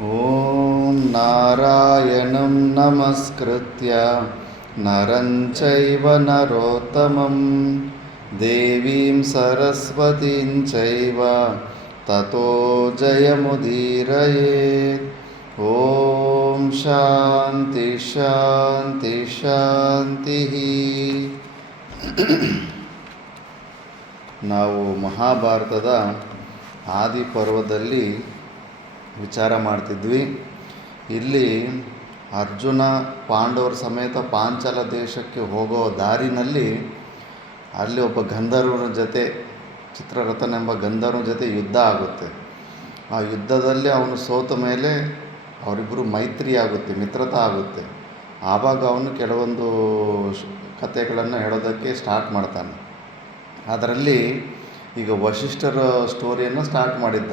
ಓಂ ನಾರಾಯಣಂ ನಮಸ್ಕೃತ್ಯ ನರಂ ಚೈವ ನರೋತ್ತಮಂ ದೇವೀಂ ಸರಸ್ವತೀಂ ಚೈವ ತತೋ ಜಯಮುದೀರಯೇತ್. ಓಂ ಶಾಂತಿ ಶಾಂತಿ ಶಾಂತಿ. ನಾವು ಮಹಾಭಾರತದ ಆದಿಪರ್ವದಲ್ಲಿ ವಿಚಾರ ಮಾಡ್ತಿದ್ವಿ. ಇಲ್ಲಿ ಅರ್ಜುನ ಪಾಂಡವರ ಸಮೇತ ಪಾಂಚಾಲ ದೇಶಕ್ಕೆ ಹೋಗೋ ದಾರಿನಲ್ಲಿ ಅಲ್ಲಿ ಒಬ್ಬ ಗಂಧರ್ವನ ಜೊತೆ, ಚಿತ್ರರಥನೆಂಬ ಗಂಧರ್ವನ ಜೊತೆ ಯುದ್ಧ ಆಗುತ್ತೆ. ಆ ಯುದ್ಧದಲ್ಲಿ ಅವನು ಸೋತ ಮೇಲೆ ಅವರಿಬ್ಬರು ಮೈತ್ರಿ ಆಗುತ್ತೆ, ಮಿತ್ರತಾ ಆಗುತ್ತೆ. ಆವಾಗ ಅವನು ಕೆಲವೊಂದು ಕಥೆಗಳನ್ನು ಹೇಳೋದಕ್ಕೆ ಸ್ಟಾರ್ಟ್ ಮಾಡ್ತಾನೆ. ಅದರಲ್ಲಿ ಈಗ ವಶಿಷ್ಠರ ಸ್ಟೋರಿಯನ್ನು ಸ್ಟಾರ್ಟ್ ಮಾಡಿದ್ದ.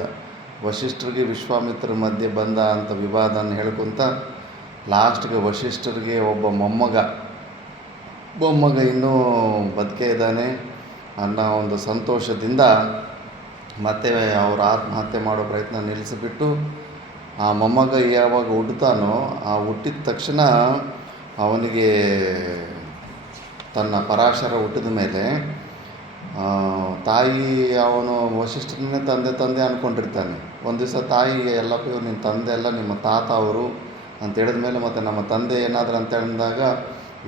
ವಶಿಷ್ಠರಿಗೆ ವಿಶ್ವಾಮಿತ್ರರ ಮಧ್ಯೆ ಬಂದ ಅಂತ ವಿವಾದನ ಹೇಳ್ಕೊತ ಲಾಸ್ಟ್ಗೆ ವಶಿಷ್ಠರಿಗೆ ಒಬ್ಬ ಮೊಮ್ಮಗ ಇನ್ನೂ ಬದುಕೇ ಇದ್ದಾನೆ ಅನ್ನೋ ಒಂದು ಸಂತೋಷದಿಂದ ಮತ್ತೆ ಅವರು ಆತ್ಮಹತ್ಯೆ ಮಾಡೋ ಪ್ರಯತ್ನ ನಿಲ್ಲಿಸಿಬಿಟ್ಟು ಆ ಮೊಮ್ಮಗ ಯಾವಾಗ ಹುಟ್ಟುತ್ತಾನೋ ಆ ಹುಟ್ಟಿದ ತಕ್ಷಣ ಅವನಿಗೆ ತನ್ನ ಪರಾಶರ ಹುಟ್ಟಿದ ಮೇಲೆ ತಾಯಿ ಅವನು ವಶಿಷ್ಠನೇ ತಂದೆ ಅಂದ್ಕೊಂಡಿರ್ತಾನೆ. ಒಂದು ದಿವಸ ತಾಯಿಗೆ ಎಲ್ಲಪ್ಪ ಇವ್ರು ನಿಮ್ಮ ತಂದೆ ಎಲ್ಲ ನಿಮ್ಮ ತಾತ ಅವರು ಅಂತ ಹೇಳಿದ ಮೇಲೆ ಮತ್ತು ನಮ್ಮ ತಂದೆ ಏನಾದರೂ ಅಂತ ಹೇಳಿದಾಗ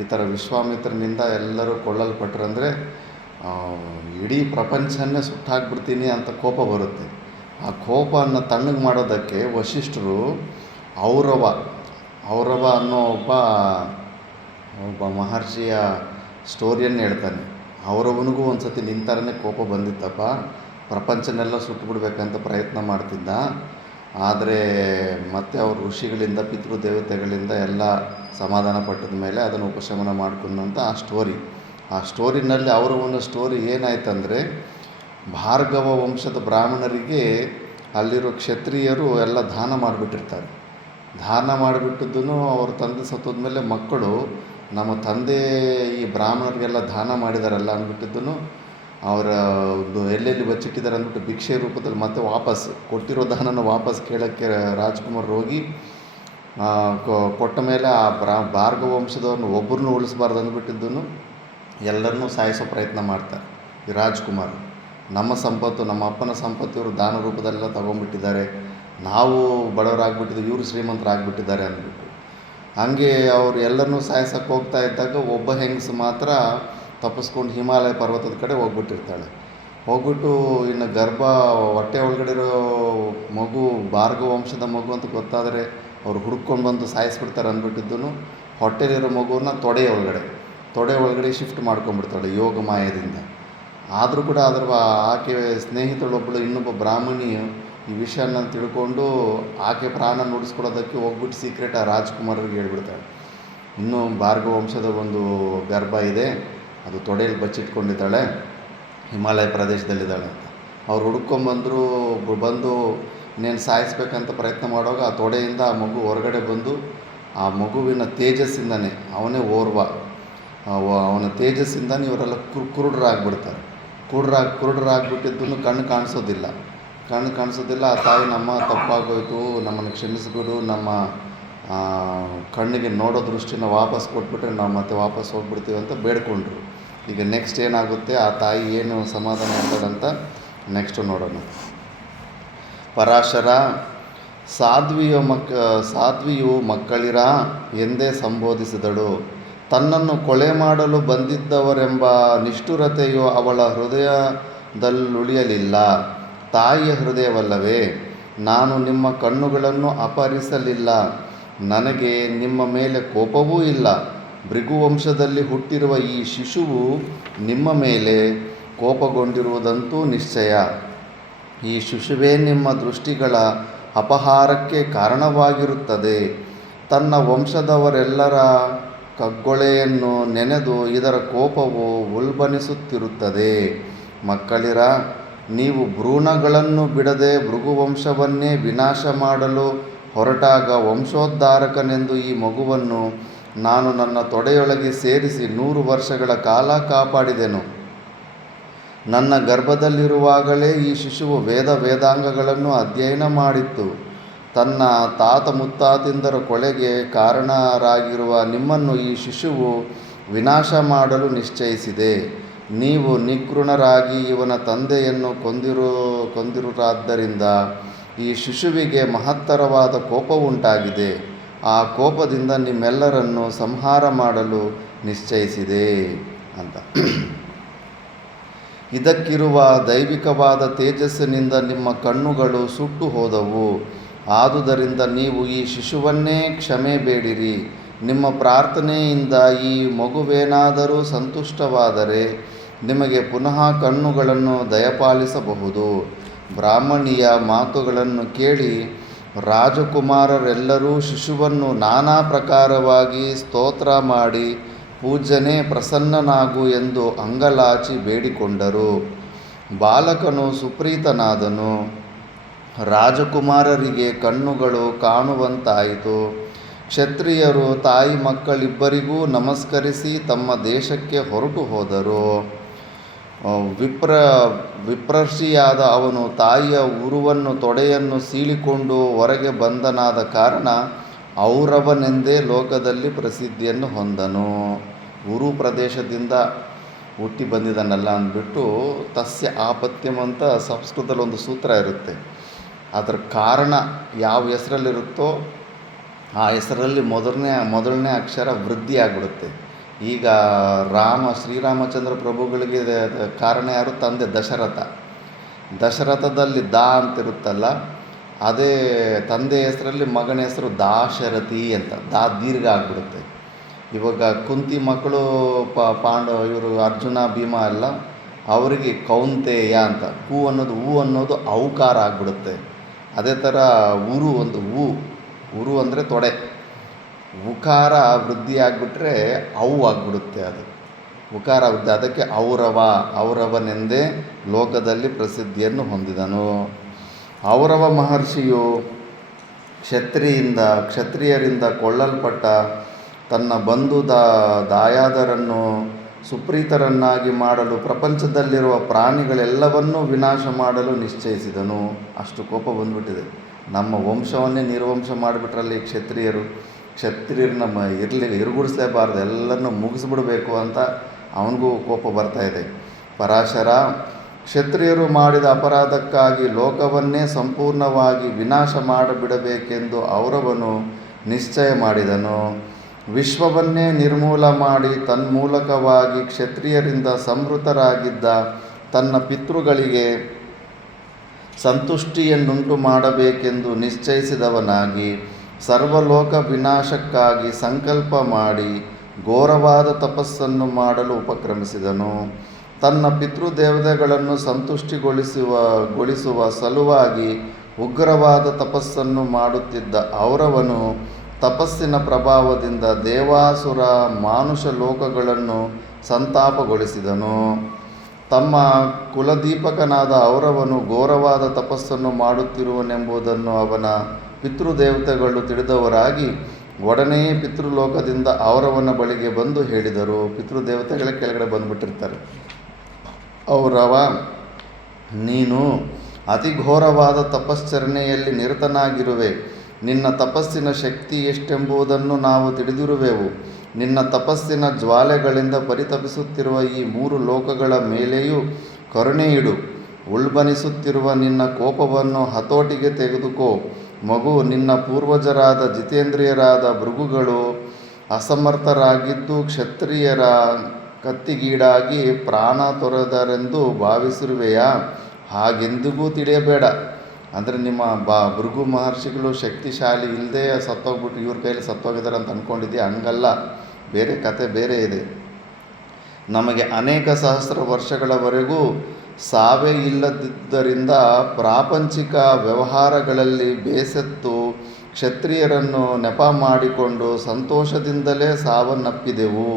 ಈ ಥರ ವಿಶ್ವಾಮಿತ್ರನಿಂದ ಎಲ್ಲರೂ ಕೊಳ್ಳಲ್ಪಟ್ರಂದರೆ ಇಡೀ ಪ್ರಪಂಚವನ್ನೇ ಸುಟ್ಟಾಕ್ಬಿಡ್ತೀನಿ ಅಂತ ಕೋಪ ಬರುತ್ತೆ. ಆ ಕೋಪವನ್ನು ತಣ್ಣಗೆ ಮಾಡೋದಕ್ಕೆ ವಶಿಷ್ಠರು ಔರವ ಅನ್ನೋ ಒಬ್ಬ ಮಹರ್ಷಿಯ ಸ್ಟೋರಿಯನ್ನು ಹೇಳ್ತಾನೆ. ಅವರವನಿಗೂ ಒಂದು ಸತಿ ನಿಂತರನೇ ಕೋಪ ಬಂದಿತ್ತಪ್ಪ, ಪ್ರಪಂಚನೆಲ್ಲ ಸುಟ್ಟುಬಿಡ್ಬೇಕಂತ ಪ್ರಯತ್ನ ಮಾಡ್ತಿದ್ದ. ಆದರೆ ಮತ್ತೆ ಅವರು ಋಷಿಗಳಿಂದ ಪಿತೃದೇವತೆಗಳಿಂದ ಎಲ್ಲ ಸಮಾಧಾನ ಪಟ್ಟಿದ ಮೇಲೆ ಅದನ್ನು ಉಪಶಮನ ಮಾಡ್ಕೊಂಡಂಥ ಆ ಸ್ಟೋರಿನಲ್ಲಿ ಅವರವನ ಸ್ಟೋರಿ ಏನಾಯ್ತಂದರೆ, ಭಾರ್ಗವ ವಂಶದ ಬ್ರಾಹ್ಮಣರಿಗೆ ಅಲ್ಲಿರೋ ಕ್ಷತ್ರಿಯರು ಎಲ್ಲ ದಾನ ಮಾಡಿಬಿಟ್ಟಿರ್ತಾರೆ. ದಾನ ಮಾಡಿಬಿಟ್ಟಿದ್ದೂ ಅವ್ರ ತಂದೆ ಸತ್ತೋದ ಮೇಲೆ ಮಕ್ಕಳು ನಮ್ಮ ತಂದೆ ಈ ಬ್ರಾಹ್ಮಣರಿಗೆಲ್ಲ ದಾನ ಮಾಡಿದಾರಲ್ಲ ಅಂದ್ಬಿಟ್ಟಿದ್ದನು ಅವರ ಎಲ್ಲೆಲ್ಲಿ ಬಚ್ಚಿಟ್ಟಿದ್ದಾರೆ ಅಂದ್ಬಿಟ್ಟು ಭಿಕ್ಷೆ ರೂಪದಲ್ಲಿ ಮತ್ತೆ ವಾಪಸ್ ಕೊಟ್ಟಿರೋ ದಾನನ ವಾಪಸ್ ಕೇಳೋಕ್ಕೆ ರಾಜ್ಕುಮಾರ್ ಹೋಗಿ ಕೊಟ್ಟ ಮೇಲೆ ಆ ಭಾರ್ಗವ ವಂಶದವ್ರನ್ನ ಒಬ್ಬರನ್ನೂ ಉಳಿಸ್ಬಾರ್ದು ಅಂದ್ಬಿಟ್ಟಿದ್ದನು ಎಲ್ಲರನ್ನೂ ಸಾಯಿಸೋ ಪ್ರಯತ್ನ ಮಾಡ್ತಾರೆ ಈ ರಾಜ್ಕುಮಾರ್. ನಮ್ಮ ಸಂಪತ್ತು, ನಮ್ಮ ಅಪ್ಪನ ಸಂಪತ್ತು ಇವರು ದಾನ ರೂಪದಲ್ಲೆಲ್ಲ ತೊಗೊಂಡ್ಬಿಟ್ಟಿದ್ದಾರೆ, ನಾವು ಬಡವರಾಗ್ಬಿಟ್ಟಿದ್ದು, ಇವರು ಶ್ರೀಮಂತರಾಗ್ಬಿಟ್ಟಿದ್ದಾರೆ ಅಂದ್ಬಿಟ್ಟು ಹಂಗೆ ಅವರು ಎಲ್ಲರನ್ನೂ ಸಾಯಿಸೋಕ್ಕೆ ಹೋಗ್ತಾ ಇದ್ದಾಗ ಒಬ್ಬ ಹೆಂಗಸು ಮಾತ್ರ ತಪ್ಪಿಸ್ಕೊಂಡು ಹಿಮಾಲಯ ಪರ್ವತದ ಕಡೆ ಹೋಗ್ಬಿಟ್ಟು ಇನ್ನು ಹೊಟ್ಟೆ ಒಳಗಡೆ ಇರೋ ಮಗು ಭಾರ್ಗವ ವಂಶದ ಮಗು ಅಂತ ಗೊತ್ತಾದರೆ ಅವ್ರು ಹುಡ್ಕೊಂಡು ಬಂದು ಸಾಯಿಸ್ಬಿಡ್ತಾರೆ ಅಂದ್ಬಿಟ್ಟಿದ್ದನು. ಹೊಟ್ಟೆಲಿರೋ ಮಗುವನ್ನ ತೊಡೆ ಒಳಗಡೆ ಶಿಫ್ಟ್ ಮಾಡ್ಕೊಂಡ್ಬಿಡ್ತಾಳೆ ಯೋಗ ಮಾಯದಿಂದ. ಆದರೂ ಕೂಡ ಆಕೆ ಸ್ನೇಹಿತಳೊಬ್ಬಳು ಇನ್ನೊಬ್ಬ ಬ್ರಾಹ್ಮಣಿಯು ಈ ವಿಷಯನ ತಿಳ್ಕೊಂಡು ಆಕೆ ಪ್ರಾಣ ನುಡಿಸ್ಕೊಡೋದಕ್ಕೆ ಹೋಗ್ಬಿಟ್ಟು ಸೀಕ್ರೆಟ್ ಆ ರಾಜ್ಕುಮಾರಿಗೆ ಹೇಳ್ಬಿಡ್ತಾಳೆ, ಇನ್ನೂ ಭಾರ್ಗವ ವಂಶದ ಒಂದು ಗರ್ಭ ಇದೆ, ಅದು ತೊಡೆಯಲ್ಲಿ ಬಚ್ಚಿಟ್ಕೊಂಡಿದ್ದಾಳೆ, ಹಿಮಾಲಯ ಪ್ರದೇಶದಲ್ಲಿದ್ದಾಳೆ ಅಂತ. ಅವ್ರು ಬಂದು ಇನ್ನೇನು ಸಾಯಿಸ್ಬೇಕಂತ ಪ್ರಯತ್ನ ಮಾಡುವಾಗ ಆ ತೊಡೆಯಿಂದ ಆ ಮಗು ಹೊರಗಡೆ ಬಂದು ಆ ಮಗುವಿನ ತೇಜಸ್ಸಿಂದನೇ ಅವನೇ ಅವನ ತೇಜಸ್ಸಿಂದನೇ ಇವರೆಲ್ಲ ಕುರುಡರಾಗ್ಬಿಡ್ತಾರೆ. ಕುರುಡರಾಗ್ಬಿಟ್ಟಿದ್ದನ್ನು ಕಣ್ಣು ಕಾಣಿಸೋದಿಲ್ಲ. ಆ ತಾಯಿ, ನಮ್ಮ ತಪ್ಪಾಗೋಯ್ತು, ನಮ್ಮನ್ನು ಕ್ಷಮಿಸಿಬಿಡು, ನಮ್ಮ ಕಣ್ಣಿಗೆ ನೋಡೋ ದೃಷ್ಟಿನ ವಾಪಸ್ ಕೊಟ್ಬಿಟ್ರೆ ನಾವು ಮತ್ತೆ ವಾಪಸ್ ಹೋಗ್ಬಿಡ್ತೀವಿ ಅಂತ ಬೇಡ್ಕೊಂಡ್ರು. ಈಗ ನೆಕ್ಸ್ಟ್ ಏನಾಗುತ್ತೆ, ಆ ತಾಯಿ ಏನು ಸಮಾಧಾನ ಮಾಡ್ತಾಳಂತ ನೆಕ್ಸ್ಟು ನೋಡೋಣ. ಪರಾಶರ ಸಾಧ್ವಿಯು ಮಕ್ಕಳಿರ ಎಂದೇ ಸಂಬೋಧಿಸಿದಳು. ತನ್ನನ್ನು ಕೊಲೆ ಮಾಡಲು ಬಂದಿದ್ದವರೆಂಬ ನಿಷ್ಠುರತೆಯು ಅವಳ ಹೃದಯದಲ್ಲುಳಿಯಲಿಲ್ಲ. ತಾಯಿಯ ಹೃದಯವಲ್ಲವೇ? ನಾನು ನಿಮ್ಮ ಕಣ್ಣುಗಳನ್ನು ಅಪಹರಿಸಲಿಲ್ಲ, ನನಗೆ ನಿಮ್ಮ ಮೇಲೆ ಕೋಪವೂ ಇಲ್ಲ. ಭೃಗುವಂಶದಲ್ಲಿ ಹುಟ್ಟಿರುವ ಈ ಶಿಶುವು ನಿಮ್ಮ ಮೇಲೆ ಕೋಪಗೊಂಡಿರುವುದಂತೂ ನಿಶ್ಚಯ. ಈ ಶಿಶುವೇ ನಿಮ್ಮ ದೃಷ್ಟಿಗಳ ಅಪಹಾರಕ್ಕೆ ಕಾರಣವಾಗಿರುತ್ತದೆ. ತನ್ನ ವಂಶದವರೆಲ್ಲರ ಕಗ್ಗೊಳೆಯನ್ನು ನೆನೆದು ಇದರ ಕೋಪವು ಉಲ್ಬಣಿಸುತ್ತಿರುತ್ತದೆ. ಮಕ್ಕಳಿರ, ನೀವು ಭ್ರೂಣಗಳನ್ನು ಬಿಡದೆ ಭೃಗುವಂಶವನ್ನೇ ವಿನಾಶ ಮಾಡಲು ಹೊರಟಾಗ ವಂಶೋದ್ಧಾರಕನೆಂದು ಈ ಮಗುವನ್ನು ನಾನು ನನ್ನ ತೊಡೆಯೊಳಗೆ ಸೇರಿಸಿ 100 ವರ್ಷಗಳ ಕಾಲ ಕಾಪಾಡಿದೆನು. ನನ್ನ ಗರ್ಭದಲ್ಲಿರುವಾಗಲೇ ಈ ಶಿಶುವು ವೇದಾಂಗಗಳನ್ನು ಅಧ್ಯಯನ ಮಾಡಿತ್ತು. ತನ್ನ ತಾತ ಮುತ್ತಾತಿಂದರ ಕೊಲೆಗೆ ಕಾರಣರಾಗಿರುವ ನಿಮ್ಮನ್ನು ಈ ಶಿಶುವು ವಿನಾಶ ಮಾಡಲು ನಿಶ್ಚಯಿಸಿದೆ. ನೀವು ನಿಗೂಢರಾಗಿ ಇವನ ತಂದೆಯನ್ನು ಕೊಂದಿರುವುದರಿಂದ ಈ ಶಿಶುವಿಗೆ ಮಹತ್ತರವಾದ ಕೋಪವುಂಟಾಗಿದೆ. ಆ ಕೋಪದಿಂದ ನಿಮ್ಮೆಲ್ಲರನ್ನು ಸಂಹಾರ ಮಾಡಲು ನಿಶ್ಚಯಿಸಿದೆ ಅಂತ. ಇದಕ್ಕಿರುವ ದೈವಿಕವಾದ ತೇಜಸ್ಸಿನಿಂದ ನಿಮ್ಮ ಕಣ್ಣುಗಳು ಸುಟ್ಟು ಹೋದವು. ಆದುದರಿಂದ ನೀವು ಈ ಶಿಶುವನ್ನೇ ಕ್ಷಮೆ ಬೇಡಿರಿ. ನಿಮ್ಮ ಪ್ರಾರ್ಥನೆಯಿಂದ ಈ ಮಗುವೇನಾದರೂ ಸಂತುಷ್ಟವಾದರೆ ನಿಮಗೆ ಪುನಃ ಕಣ್ಣುಗಳನ್ನು ದಯಪಾಲಿಸಬಹುದು. ಬ್ರಾಹ್ಮಣಿಯ ಮಾತುಗಳನ್ನು ಕೇಳಿ ರಾಜಕುಮಾರರೆಲ್ಲರೂ ಶಿಶುವನ್ನು ನಾನಾ ಪ್ರಕಾರವಾಗಿ ಸ್ತೋತ್ರ ಮಾಡಿ, ಪೂಜ್ಯನೇ ಪ್ರಸನ್ನನಾಗು ಎಂದು ಅಂಗಲಾಚಿ ಬೇಡಿಕೊಂಡರು. ಬಾಲಕನು ಸುಪ್ರೀತನಾದನು. ರಾಜಕುಮಾರರಿಗೆ ಕಣ್ಣುಗಳು ಕಾಣುವಂತಾಯಿತು. ಕ್ಷತ್ರಿಯರು ತಾಯಿ ಮಕ್ಕಳಿಬ್ಬರಿಗೂ ನಮಸ್ಕರಿಸಿ ತಮ್ಮ ದೇಶಕ್ಕೆ ಹೊರಟು ಹೋದರು. ವಿಪ್ರರ್ಷಿಯಾದ ಅವನು ತಾಯಿಯ ಉರುವನ್ನು ತೊಡೆಯನ್ನು ಸೀಳಿಕೊಂಡು ಹೊರಗೆ ಬಂದನಾದ ಕಾರಣ ಔರವನೆಂದೇ ಲೋಕದಲ್ಲಿ ಪ್ರಸಿದ್ಧಿಯನ್ನು ಹೊಂದನು. ಉರು ಪ್ರದೇಶದಿಂದ ಹುಟ್ಟಿ ಬಂದಿದ್ದಾನಲ್ಲ ಅಂದ್ಬಿಟ್ಟು ತಸ್ಯ ಆಪತ್ಯಂ ಅಂತ ಸಂಸ್ಕೃತದಲ್ಲಿ ಒಂದು ಸೂತ್ರ ಇರುತ್ತೆ. ಅದರ ಕಾರಣ ಯಾವ ಹೆಸರಲ್ಲಿರುತ್ತೋ ಆ ಹೆಸರಲ್ಲಿ ಮೊದಲನೇ ಅಕ್ಷರ ವೃದ್ಧಿ ಆಗಿಬಿಡುತ್ತೆ. ಈಗ ಶ್ರೀರಾಮಚಂದ್ರ ಪ್ರಭುಗಳಿಗೆ ಕಾರಣ ಯಾರು? ತಂದೆ ದಶರಥದಲ್ಲಿ ದಾ ಅಂತಿರುತ್ತಲ್ಲ, ಅದೇ ತಂದೆ ಹೆಸರಲ್ಲಿ ಮಗನ ಹೆಸರು ದಾಶರಥಿ ಅಂತ, ದೀರ್ಘ ಆಗಿಬಿಡುತ್ತೆ. ಇವಾಗ ಕುಂತಿ ಮಕ್ಕಳು ಇವರು ಅರ್ಜುನ ಭೀಮ ಎಲ್ಲ, ಅವರಿಗೆ ಕೌಂತೆಯ ಅಂತ, ಹೂ ಅನ್ನೋದು ಔಕಾರ ಆಗಿಬಿಡುತ್ತೆ. ಅದೇ ಥರ ಉರು ಅಂದರೆ ತೊಡೆ, ಉಕಾರ ವೃದ್ಧಿ ಆಗಿಬಿಟ್ರೆ ಆಗಿಬಿಡುತ್ತೆ. ಅದು ಉಕಾರ ವೃದ್ಧಿ, ಅದಕ್ಕೆ ಔರವನೆಂದೇ ಲೋಕದಲ್ಲಿ ಪ್ರಸಿದ್ಧಿಯನ್ನು ಹೊಂದಿದನು. ಔರವ ಮಹರ್ಷಿಯು ಕ್ಷತ್ರಿಯರಿಂದ ಕೊಳ್ಳಲ್ಪಟ್ಟ ತನ್ನ ಬಂಧು ದಾಯಾದರನ್ನು ಸುಪ್ರೀತರನ್ನಾಗಿ ಮಾಡಲು ಪ್ರಪಂಚದಲ್ಲಿರುವ ಪ್ರಾಣಿಗಳೆಲ್ಲವನ್ನೂ ವಿನಾಶ ಮಾಡಲು ನಿಶ್ಚಯಿಸಿದನು. ಅಷ್ಟು ಕೋಪ ಬಂದುಬಿಟ್ಟಿದೆ. ನಮ್ಮ ವಂಶವನ್ನೇ ನಿರ್ವಂಶ ಮಾಡಿಬಿಟ್ರಲ್ಲಿ ಕ್ಷತ್ರಿಯರನ್ನ ಇರುಗುಡಿಸಲೇಬಾರ್ದು, ಎಲ್ಲರನ್ನೂ ಮುಗಿಸ್ಬಿಡಬೇಕು ಅಂತ ಅವನಿಗೂ ಕೋಪ ಬರ್ತಾಯಿದೆ. ಪರಾಶರ, ಕ್ಷತ್ರಿಯರು ಮಾಡಿದ ಅಪರಾಧಕ್ಕಾಗಿ ಲೋಕವನ್ನೇ ಸಂಪೂರ್ಣವಾಗಿ ವಿನಾಶ ಮಾಡಿಬಿಡಬೇಕೆಂದು ಔರವನು ನಿಶ್ಚಯ ಮಾಡಿದನು. ವಿಶ್ವವನ್ನೇ ನಿರ್ಮೂಲ ಮಾಡಿ ತನ್ಮೂಲಕವಾಗಿ ಕ್ಷತ್ರಿಯರಿಂದ ಸಂಹೃತರಾಗಿದ್ದ ತನ್ನ ಪಿತೃಗಳಿಗೆ ಸಂತುಷ್ಟಿಯನ್ನುಂಟು ಮಾಡಬೇಕೆಂದು ನಿಶ್ಚಯಿಸಿದವನಾಗಿ ಸರ್ವಲೋಕ ವಿನಾಶಕ್ಕಾಗಿ ಸಂಕಲ್ಪ ಮಾಡಿ ಘೋರವಾದ ತಪಸ್ಸನ್ನು ಮಾಡಲು ಉಪಕ್ರಮಿಸಿದನು. ತನ್ನ ಪಿತೃದೇವತೆಗಳನ್ನು ಸಂತುಷ್ಟಿಗೊಳಿಸುವ ಸಲುವಾಗಿ ಉಗ್ರವಾದ ತಪಸ್ಸನ್ನು ಮಾಡುತ್ತಿದ್ದ ಔರವನು ತಪಸ್ಸಿನ ಪ್ರಭಾವದಿಂದ ದೇವಾಸುರ ಮಾನುಷ ಲೋಕಗಳನ್ನು ಸಂತಾಪಗೊಳಿಸಿದನು. ತಮ್ಮ ಕುಲದೀಪಕನಾದ ಔರವನು ಘೋರವಾದ ತಪಸ್ಸನ್ನು ಮಾಡುತ್ತಿರುವನೆಂಬುದನ್ನು ಅವನ ಪಿತೃದೇವತೆಗಳು ತಿಳಿದವರಾಗಿ ಒಡನೆಯೇ ಪಿತೃಲೋಕದಿಂದ ಔರವನ ಬಳಿಗೆ ಬಂದು ಹೇಳಿದರು. ಪಿತೃದೇವತೆಗಳ ಕೆಳಗಡೆ ಬಂದುಬಿಟ್ಟಿರ್ತಾರೆ. ಔರವ, ನೀನು ಅತಿ ಘೋರವಾದ ತಪಶ್ಚರಣೆಯಲ್ಲಿ ನಿರತನಾಗಿರುವೆ. ನಿನ್ನ ತಪಸ್ಸಿನ ಶಕ್ತಿ ಎಷ್ಟೆಂಬುದನ್ನು ನಾವು ತಿಳಿದಿರುವೆವು. ನಿನ್ನ ತಪಸ್ಸಿನ ಜ್ವಾಲೆಗಳಿಂದ ಪರಿತಪಿಸುತ್ತಿರುವ ಈ 3 ಲೋಕಗಳ ಮೇಲೆಯೂ ಕರುಣೆಯಿಡು. ಉಲ್ಬಣಿಸುತ್ತಿರುವ ನಿನ್ನ ಕೋಪವನ್ನು ಹತೋಟಿಗೆ ತೆಗೆದುಕೋ. ಮಗು, ನಿನ್ನ ಪೂರ್ವಜರಾದ ಜಿತೇಂದ್ರಿಯರಾದ ಭೃಗುಗಳು ಅಸಮರ್ಥರಾಗಿದ್ದು ಕ್ಷತ್ರಿಯರ ಕತ್ತಿಗೀಡಾಗಿ ಪ್ರಾಣ ತೊರೆದರೆಂದು ಭಾವಿಸಿರುವೆಯಾ? ಹಾಗೆಂದಿಗೂ ತಿಳಿಯಬೇಡ. ಅಂದರೆ ನಿಮ್ಮ ಭೃಗು ಮಹರ್ಷಿಗಳು ಶಕ್ತಿಶಾಲಿ ಇಲ್ಲದೆ ಸತ್ತೋಗ್ಬಿಟ್ಟು ಇವ್ರ ಕೈಲಿ ಸತ್ತೋಗಿದ್ದಾರೆ ಅಂತ ಅಂದ್ಕೊಂಡಿದ್ದೀಯ. ಹಂಗಲ್ಲ, ಬೇರೆ ಕತೆ ಬೇರೆ ಇದೆ. ನಮಗೆ ಅನೇಕ ಸಹಸ್ರ ವರ್ಷಗಳವರೆಗೂ ಸಾವೇ ಇಲ್ಲದಿದ್ದರಿಂದ ಪ್ರಾಪಂಚಿಕ ವ್ಯವಹಾರಗಳಲ್ಲಿ ಬೇಸತ್ತು ಕ್ಷತ್ರಿಯರನ್ನು ನೆಪ ಮಾಡಿಕೊಂಡು ಸಂತೋಷದಿಂದಲೇ ಸಾವನ್ನಪ್ಪಿದೆವು.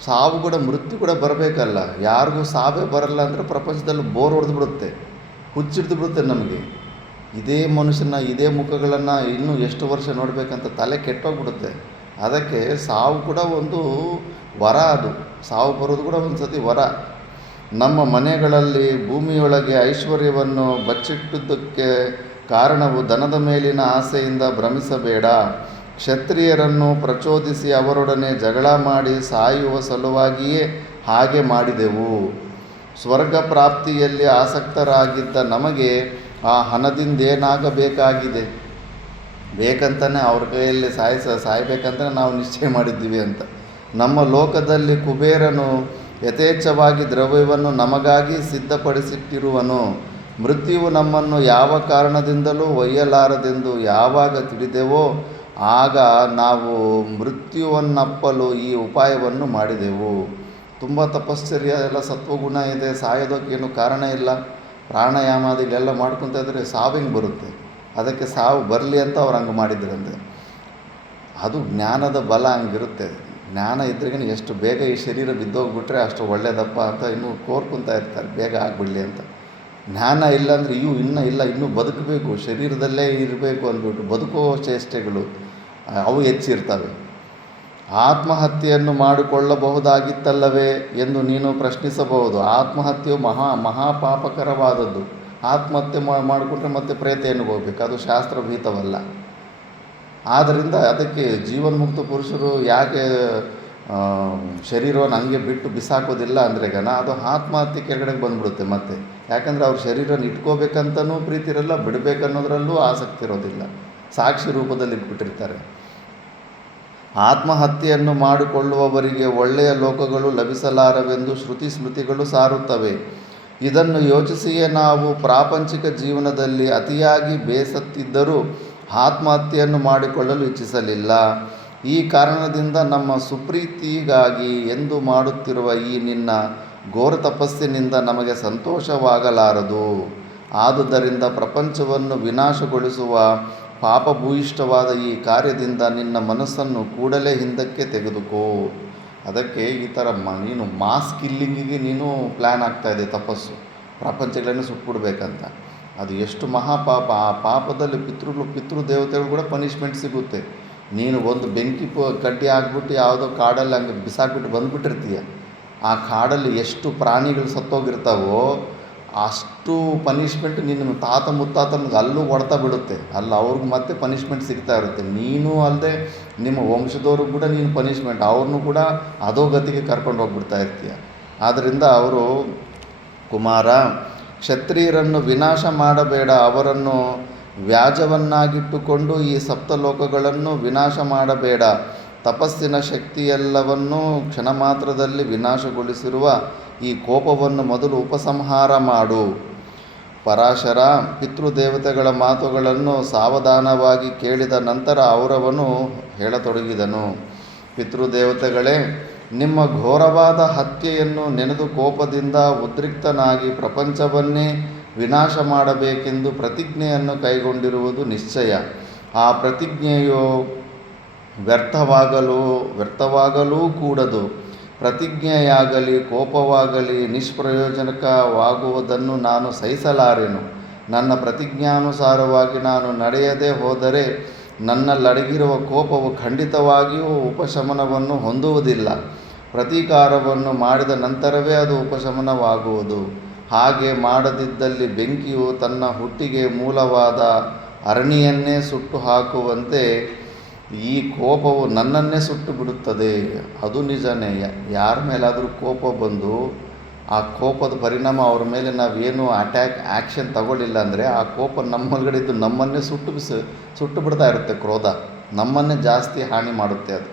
ಸಾವು ಕೂಡ, ಮೃತ್ಯು ಕೂಡ ಬರಬೇಕಲ್ಲ. ಯಾರಿಗೂ ಸಾವೇ ಬರಲ್ಲ ಅಂದರೆ ಪ್ರಪಂಚದಲ್ಲಿ ಬೋರ್ ಹೊಡೆದು ಬಿಡುತ್ತೆ, ಹುಚ್ಚಿಡ್ದು ಬಿಡುತ್ತೆ ನಮಗೆ. ಇದೇ ಮನುಷ್ಯನ ಇದೇ ಮುಖಗಳನ್ನು ಇನ್ನೂ ಎಷ್ಟು ವರ್ಷ ನೋಡಬೇಕಂತ ತಲೆ ಕೆಟ್ಟೋಗ್ಬಿಡುತ್ತೆ. ಅದಕ್ಕೆ ಸಾವು ಕೂಡ ಒಂದು ವರ. ಅದು ಸಾವು ಬರೋದು ಕೂಡ ಒಂದು ಸತಿ ವರ. ನಮ್ಮ ಮನೆಗಳಲ್ಲಿ ಭೂಮಿಯೊಳಗೆ ಐಶ್ವರ್ಯವನ್ನು ಬಚ್ಚಿಟ್ಟುದಕ್ಕೆ ಕಾರಣವು ಧನದ ಮೇಲಿನ ಆಸೆಯಿಂದ ಭ್ರಮಿಸಬೇಡ. ಕ್ಷತ್ರಿಯರನ್ನು ಪ್ರಚೋದಿಸಿ ಅವರೊಡನೆ ಜಗಳ ಮಾಡಿ ಸಾಯುವ ಸಲುವಾಗಿಯೇ ಹಾಗೆ ಮಾಡಿದೆವು. ಸ್ವರ್ಗ ಪ್ರಾಪ್ತಿಯಲ್ಲಿ ಆಸಕ್ತರಾಗಿದ್ದ ನಮಗೆ ಆ ಹಣದಿಂದೇನಾಗಬೇಕಾಗಿದೆ? ಬೇಕಂತಲೇ ಅವ್ರ ಕೈಯಲ್ಲಿ ಸಾಯಬೇಕಂತಲೇ ನಾವು ನಿಶ್ಚಯ ಮಾಡಿದ್ದೀವಿ ಅಂತ. ನಮ್ಮ ಲೋಕದಲ್ಲಿ ಕುಬೇರನು ಯಥೇಚ್ಛವಾಗಿ ದ್ರವ್ಯವನ್ನು ನಮಗಾಗಿ ಸಿದ್ಧಪಡಿಸಿಟ್ಟಿರುವನು. ಮೃತ್ಯುವು ನಮ್ಮನ್ನು ಯಾವ ಕಾರಣದಿಂದಲೂ ಒಯ್ಯಲಾರದೆಂದು ಯಾವಾಗ ತಿಳಿದೆವೋ ಆಗ ನಾವು ಮೃತ್ಯುವನ್ನಪ್ಪಲು ಈ ಉಪಾಯವನ್ನು ಮಾಡಿದೆವು. ತುಂಬ ತಪಶ್ಚರ್ಯ, ಎಲ್ಲ ಸತ್ವಗುಣ ಇದೆ, ಸಾಯೋದಕ್ಕೇನು ಕಾರಣ ಇಲ್ಲ. ಪ್ರಾಣಾಯಾಮಾದಿಗಳೆಲ್ಲ ಮಾಡ್ಕೊತಾ ಇದ್ದರೆ ಸಾವು ಹೆಂಗೆ ಬರುತ್ತೆ? ಅದಕ್ಕೆ ಸಾವು ಬರಲಿ ಅಂತ ಅವ್ರು ಹಂಗೆ ಮಾಡಿದ್ರಂತೆ. ಅದು ಜ್ಞಾನದ ಬಲ ಹಂಗಿರುತ್ತೆ. ಜ್ಞಾನ ಇದ್ರಿಗೇ ಎಷ್ಟು ಬೇಗ ಈ ಶರೀರ ಬಿದ್ದೋಗ್ಬಿಟ್ರೆ ಅಷ್ಟು ಒಳ್ಳೆಯದಪ್ಪ ಅಂತ ಇನ್ನೂ ಕೋರ್ಕೊತಾ ಇರ್ತಾರೆ, ಬೇಗ ಆಗಿಬಿಡಲಿ ಅಂತ. ಜ್ಞಾನ ಇಲ್ಲಾಂದರೆ ಇನ್ನೂ ಬದುಕಬೇಕು, ಶರೀರದಲ್ಲೇ ಇರಬೇಕು ಅಂದ್ಬಿಟ್ಟು ಬದುಕೋ ಚೇಷ್ಟೆಗಳು ಅವು ಹೆಚ್ಚಿರ್ತವೆ. ಆತ್ಮಹತ್ಯೆಯನ್ನು ಮಾಡಿಕೊಳ್ಳಬಹುದಾಗಿತ್ತಲ್ಲವೇ ಎಂದು ನೀನು ಪ್ರಶ್ನಿಸಬಹುದು. ಆತ್ಮಹತ್ಯೆಯು ಮಹಾಪಾಪಕರವಾದದ್ದು. ಆತ್ಮಹತ್ಯೆ ಮಾಡಿಕೊಂಡ್ರೆ ಮತ್ತೆ ಪ್ರೇತೆಯನ್ನು ಹೋಗ್ಬೇಕು, ಅದು ಶಾಸ್ತ್ರಭೀತವಲ್ಲ. ಆದ್ದರಿಂದ ಅದಕ್ಕೆ ಜೀವನ್ಮುಕ್ತ ಪುರುಷರು ಯಾಕೆ ಶರೀರವನ್ನು ಹಂಗೆ ಬಿಟ್ಟು ಬಿಸಾಕೋದಿಲ್ಲ ಅಂದರೆ ಅದು ಆತ್ಮಹತ್ಯೆ ಕೆಳಗಡೆಗೆ ಬಂದ್ಬಿಡುತ್ತೆ ಮತ್ತೆ. ಯಾಕಂದರೆ ಅವ್ರ ಶರೀರನ ಇಟ್ಕೋಬೇಕಂತನೂ ಪ್ರೀತಿ ಇರಲ್ಲ, ಬಿಡಬೇಕನ್ನೋದ್ರಲ್ಲೂ ಆಸಕ್ತಿ ಇರೋದಿಲ್ಲ, ಸಾಕ್ಷಿ ರೂಪದಲ್ಲಿ ಇಟ್ಬಿಟ್ಟಿರ್ತಾರೆ. ಆತ್ಮಹತ್ಯೆಯನ್ನು ಮಾಡಿಕೊಳ್ಳುವವರಿಗೆ ಒಳ್ಳೆಯ ಲೋಕಗಳು ಲಭಿಸಲಾರವೆಂದು ಶ್ರುತಿ ಸ್ಮೃತಿಗಳು ಸಾರುತ್ತವೆ. ಇದನ್ನು ಯೋಚಿಸಿಯೇ ನಾವು ಪ್ರಾಪಂಚಿಕ ಜೀವನದಲ್ಲಿ ಅತಿಯಾಗಿ ಬೇಸತ್ತಿದ್ದರೂ ಆತ್ಮಹತ್ಯೆಯನ್ನು ಮಾಡಿಕೊಳ್ಳಲು ಇಚ್ಛಿಸಲಿಲ್ಲ. ಈ ಕಾರಣದಿಂದ ನಮ್ಮ ಸುಪ್ರೀತಿಗಾಗಿ ಎಂದು ಮಾಡುತ್ತಿರುವ ಈ ನಿನ್ನ ಘೋರ ತಪಸ್ಸಿನಿಂದ ನಮಗೆ ಸಂತೋಷವಾಗಲಾರದು. ಆದುದರಿಂದ ಪ್ರಪಂಚವನ್ನು ವಿನಾಶಗೊಳಿಸುವ ಪಾಪಭೂಯಿಷ್ಠವಾದ ಈ ಕಾರ್ಯದಿಂದ ನಿನ್ನ ಮನಸ್ಸನ್ನು ಕೂಡಲೇ ಹಿಂದಕ್ಕೆ ತೆಗೆದುಕೋ. ಅದಕ್ಕೆ ಈ ಥರ ನೀನು ಮಾಸ್ ಕಿಲ್ಲಿಂಗಿಗೆ ನೀನು ಪ್ಲ್ಯಾನ್ ಆಗ್ತಾಯಿದೆ ತಪಸ್ಸು, ಪ್ರಪಂಚಗಳನ್ನು ಸುಟ್ಬಿಡ್ಬೇಕಂತ. ಅದು ಎಷ್ಟು ಮಹಾಪಾಪ. ಆ ಪಾಪದಲ್ಲಿ ಪಿತೃದೇವತೆಗಳು ಕೂಡ ಪನಿಷ್ಮೆಂಟ್ ಸಿಗುತ್ತೆ. ನೀನು ಒಂದು ಬೆಂಕಿ ಕಡ್ಡಿ ಹಾಕ್ಬಿಟ್ಟು ಯಾವುದೋ ಕಾಡಲ್ಲಿ ಹಂಗೆ ಬಿಸಾಕ್ಬಿಟ್ಟು ಬಂದುಬಿಟ್ಟಿರ್ತೀಯ. ಆ ಕಾಡಲ್ಲಿ ಎಷ್ಟು ಪ್ರಾಣಿಗಳು ಸತ್ತೋಗಿರ್ತಾವೋ ಅಷ್ಟು ಪನಿಷ್ಮೆಂಟ್ ನಿನ್ನ ತಾತ ಮುತ್ತಾತನಿಗೆ ಅಲ್ಲೂ ಹೊಡ್ತಾ ಬಿಡುತ್ತೆ. ಅಲ್ಲಿ ಅವ್ರಿಗೆ ಮತ್ತೆ ಪನಿಷ್ಮೆಂಟ್ ಸಿಗ್ತಾ ಇರುತ್ತೆ. ನೀನು ಅಲ್ಲದೆ ನಿಮ್ಮ ವಂಶದವರು ಕೂಡ ನೀನು ಪನಿಷ್ಮೆಂಟ್, ಅವ್ರನ್ನೂ ಕೂಡ ಅಧೋಗತಿಗೆ ಕರ್ಕೊಂಡು ಹೋಗ್ಬಿಡ್ತಾ ಇರ್ತೀಯ. ಆದ್ದರಿಂದ ಅವರು, ಕುಮಾರ, ಕ್ಷತ್ರಿಯರನ್ನು ವಿನಾಶ ಮಾಡಬೇಡ, ಅವರನ್ನು ವ್ಯಾಜವನ್ನಾಗಿಟ್ಟುಕೊಂಡು ಈ ಸಪ್ತಲೋಕಗಳನ್ನು ವಿನಾಶ ಮಾಡಬೇಡ. ತಪಸ್ಸಿನ ಶಕ್ತಿಯೆಲ್ಲವನ್ನೂ ಕ್ಷಣ ಮಾತ್ರದಲ್ಲಿ ವಿನಾಶಗೊಳಿಸಿರುವ ಈ ಕೋಪವನ್ನು ಮೊದಲು ಉಪಸಂಹಾರ ಮಾಡು. ಪರಾಶರ ಪಿತೃದೇವತೆಗಳ ಮಾತುಗಳನ್ನು ಸಾವಧಾನವಾಗಿ ಕೇಳಿದ ನಂತರ ಅವರವನು ಹೇಳತೊಡಗಿದನು. ಪಿತೃದೇವತೆಗಳೇ, ನಿಮ್ಮ ಘೋರವಾದ ಹತ್ಯೆಯನ್ನು ನೆನೆದು ಕೋಪದಿಂದ ಉದ್ರಿಕ್ತನಾಗಿ ಪ್ರಪಂಚವನ್ನೇ ವಿನಾಶ ಮಾಡಬೇಕೆಂದು ಪ್ರತಿಜ್ಞೆಯನ್ನು ಕೈಗೊಂಡಿರುವುದು ನಿಶ್ಚಯ. ಆ ಪ್ರತಿಜ್ಞೆಯು ವ್ಯರ್ಥವಾಗಲೂ ಕೂಡದು. ಪ್ರತಿಜ್ಞೆಯಾಗಲಿ ಕೋಪವಾಗಲಿ ನಿಷ್ಪ್ರಯೋಜನಕವಾಗುವುದನ್ನು ನಾನು ಸಹಿಸಲಾರೆನು. ನನ್ನ ಪ್ರತಿಜ್ಞಾನುಸಾರವಾಗಿ ನಾನು ನಡೆಯದೇ ಹೋದರೆ ನನ್ನಲ್ಲಡಗಿರುವ ಕೋಪವು ಖಂಡಿತವಾಗಿಯೂ ಉಪಶಮನವನ್ನು ಹೊಂದುವುದಿಲ್ಲ. ಪ್ರತೀಕಾರವನ್ನು ಮಾಡಿದ ನಂತರವೇ ಅದು ಉಪಶಮನವಾಗುವುದು. ಹಾಗೆ ಮಾಡದಿದ್ದಲ್ಲಿ ಬೆಂಕಿಯು ತನ್ನ ಹುಟ್ಟಿಗೆ ಮೂಲವಾದ ಅರಣಿಯನ್ನೇ ಸುಟ್ಟು ಹಾಕುವಂತೆ ಈ ಕೋಪವು ನನ್ನನ್ನೇ ಸುಟ್ಟು ಬಿಡುತ್ತದೆ. ಅದು ನಿಜನೇ. ಯಾರ ಮೇಲಾದರೂ ಕೋಪ ಬಂದು ಆ ಕೋಪದ ಪರಿಣಾಮ ಅವ್ರ ಮೇಲೆ ನಾವೇನು ಆ್ಯಕ್ಷನ್ ತಗೊಳ್ಳಿಲ್ಲ ಅಂದರೆ ಆ ಕೋಪ ನಮ್ಮೊಳಗಡೆ ಇದ್ದು ನಮ್ಮನ್ನೇ ಸುಟ್ಟು ಬಿಡ್ತಾ ಇರುತ್ತೆ. ಕ್ರೋಧ ನಮ್ಮನ್ನೇ ಜಾಸ್ತಿ ಹಾನಿ ಮಾಡುತ್ತೆ ಅದು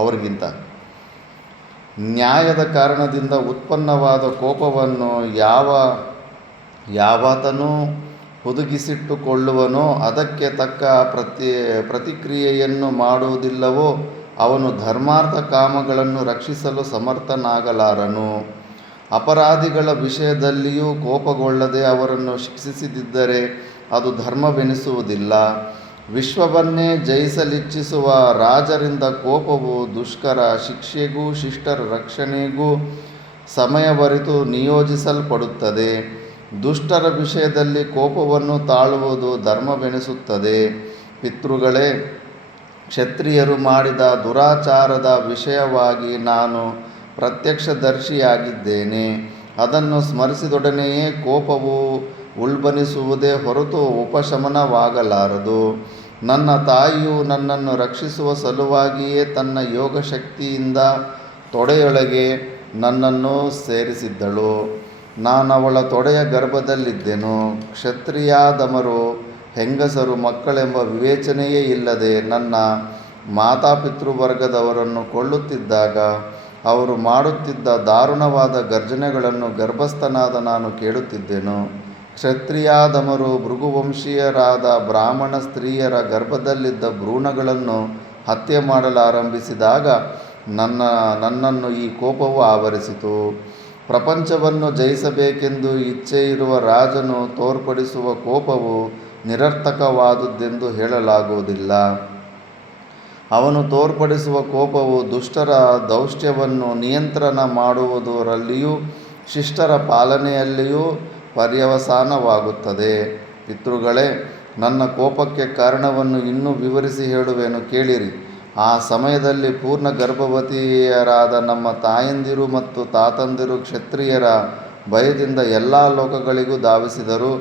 ಅವ್ರಿಗಿಂತ. ನ್ಯಾಯದ ಕಾರಣದಿಂದ ಉತ್ಪನ್ನವಾದ ಕೋಪವನ್ನು ಯಾವಾತನೂ ಹುದುಗಿಸಿಟ್ಟುಕೊಳ್ಳುವನೋ ಅದಕ್ಕೆ ತಕ್ಕ ಪ್ರತಿಕ್ರಿಯೆಯನ್ನು ಮಾಡುವುದಿಲ್ಲವೋ ಅವನು ಧರ್ಮಾರ್ಥ ಕಾಮಗಳನ್ನು ರಕ್ಷಿಸಲು ಸಮರ್ಥನಾಗಲಾರನು. ಅಪರಾಧಿಗಳ ವಿಷಯದಲ್ಲಿಯೂ ಕೋಪಗೊಳ್ಳದೆ ಅವರನ್ನು ಶಿಕ್ಷಿಸದಿದ್ದರೆ ಅದು ಧರ್ಮವೆನಿಸುವುದಿಲ್ಲ. ವಿಶ್ವವನ್ನೇ ಜಯಿಸಲಿಚ್ಛಿಸುವ ರಾಜರಿಂದ ಕೋಪವು ದುಷ್ಕರ ಶಿಕ್ಷೆಗೂ ಶಿಷ್ಟರ ರಕ್ಷಣೆಗೂ ಸಮಯವರಿತು ನಿಯೋಜಿಸಲ್ಪಡುತ್ತದೆ. ದುಷ್ಟರ ವಿಷಯದಲ್ಲಿ ಕೋಪವನ್ನು ತಾಳುವುದು ಧರ್ಮವೆನಿಸುತ್ತದೆ. ಪಿತೃಗಳೇ, ಕ್ಷತ್ರಿಯರು ಮಾಡಿದ ದುರಾಚಾರದ ವಿಷಯವಾಗಿ ನಾನು ಪ್ರತ್ಯಕ್ಷದರ್ಶಿಯಾಗಿದ್ದೇನೆ. ಅದನ್ನು ಸ್ಮರಿಸಿದೊಡನೆಯೇ ಕೋಪವು ಉಲ್ಬಣಿಸುವುದೇ ಹೊರತು ಉಪಶಮನವಾಗಲಾರದು. ನನ್ನ ತಾಯಿಯು ನನ್ನನ್ನು ರಕ್ಷಿಸುವ ಸಲುವಾಗಿಯೇ ತನ್ನ ಯೋಗಶಕ್ತಿಯಿಂದ ತೊಡೆಯೊಳಗೆ ನನ್ನನ್ನು ಸೇರಿಸಿದ್ದಳು. ನಾನವಳ ತೊಡೆಯ ಗರ್ಭದಲ್ಲಿದ್ದೆನು. ಕ್ಷತ್ರಿಯಾದಮರು ಹೆಂಗಸರು ಮಕ್ಕಳೆಂಬ ವಿವೇಚನೆಯೇ ಇಲ್ಲದೆ ನನ್ನ ಮಾತಾಪಿತೃವರ್ಗದವರನ್ನು ಕೊಲ್ಲುತ್ತಿದ್ದಾಗ ಅವರು ಮಾಡುತ್ತಿದ್ದ ದಾರುಣವಾದ ಗರ್ಜನೆಗಳನ್ನು ಗರ್ಭಸ್ಥನಾದ ನಾನು ಕೇಳುತ್ತಿದ್ದೆನು. ಕ್ಷತ್ರಿಯಾದಮರು ಭೃಗುವಂಶೀಯರಾದ ಬ್ರಾಹ್ಮಣ ಸ್ತ್ರೀಯರ ಗರ್ಭದಲ್ಲಿದ್ದ ಭ್ರೂಣಗಳನ್ನು ಹತ್ಯೆ ಮಾಡಲಾರಂಭಿಸಿದಾಗ ನನ್ನನ್ನು ಈ ಕೋಪವು ಆವರಿಸಿತು. ಪ್ರಪಂಚವನ್ನು ಜಯಿಸಬೇಕೆಂದು ಇಚ್ಛೆಯಿರುವ ರಾಜನು ತೋರ್ಪಡಿಸುವ ಕೋಪವು ನಿರರ್ಥಕವಾದುದೆಂದು ಹೇಳಲಾಗುವುದಿಲ್ಲ. ಅವನು ತೋರ್ಪಡಿಸುವ ಕೋಪವು ದುಷ್ಟರ ದೌಷ್ಟ್ಯವನ್ನು ನಿಯಂತ್ರಣ ಮಾಡುವುದರಲ್ಲಿಯೂ ಶಿಷ್ಟರ ಪಾಲನೆಯಲ್ಲಿಯೂ ಪರ್ಯವಸಾನವಾಗುತ್ತದೆ. ಪಿತೃಗಳೇ, ನನ್ನ ಕೋಪಕ್ಕೆ ಕಾರಣವನ್ನು ಇನ್ನೂ ವಿವರಿಸಿ ಹೇಳುವೆನು, ಕೇಳಿರಿ. ಆ ಸಮಯದಲ್ಲಿ ಪೂರ್ಣ ಗರ್ಭವತಿಯರಾದ ನಮ್ಮ ತಾಯಂದಿರು ಮತ್ತು ತಾತಂದಿರು ಕ್ಷತ್ರಿಯರ ಭಯದಿಂದ ಎಲ್ಲ ಲೋಕಗಳಿಗೂ ಧಾವಿಸಿದರು.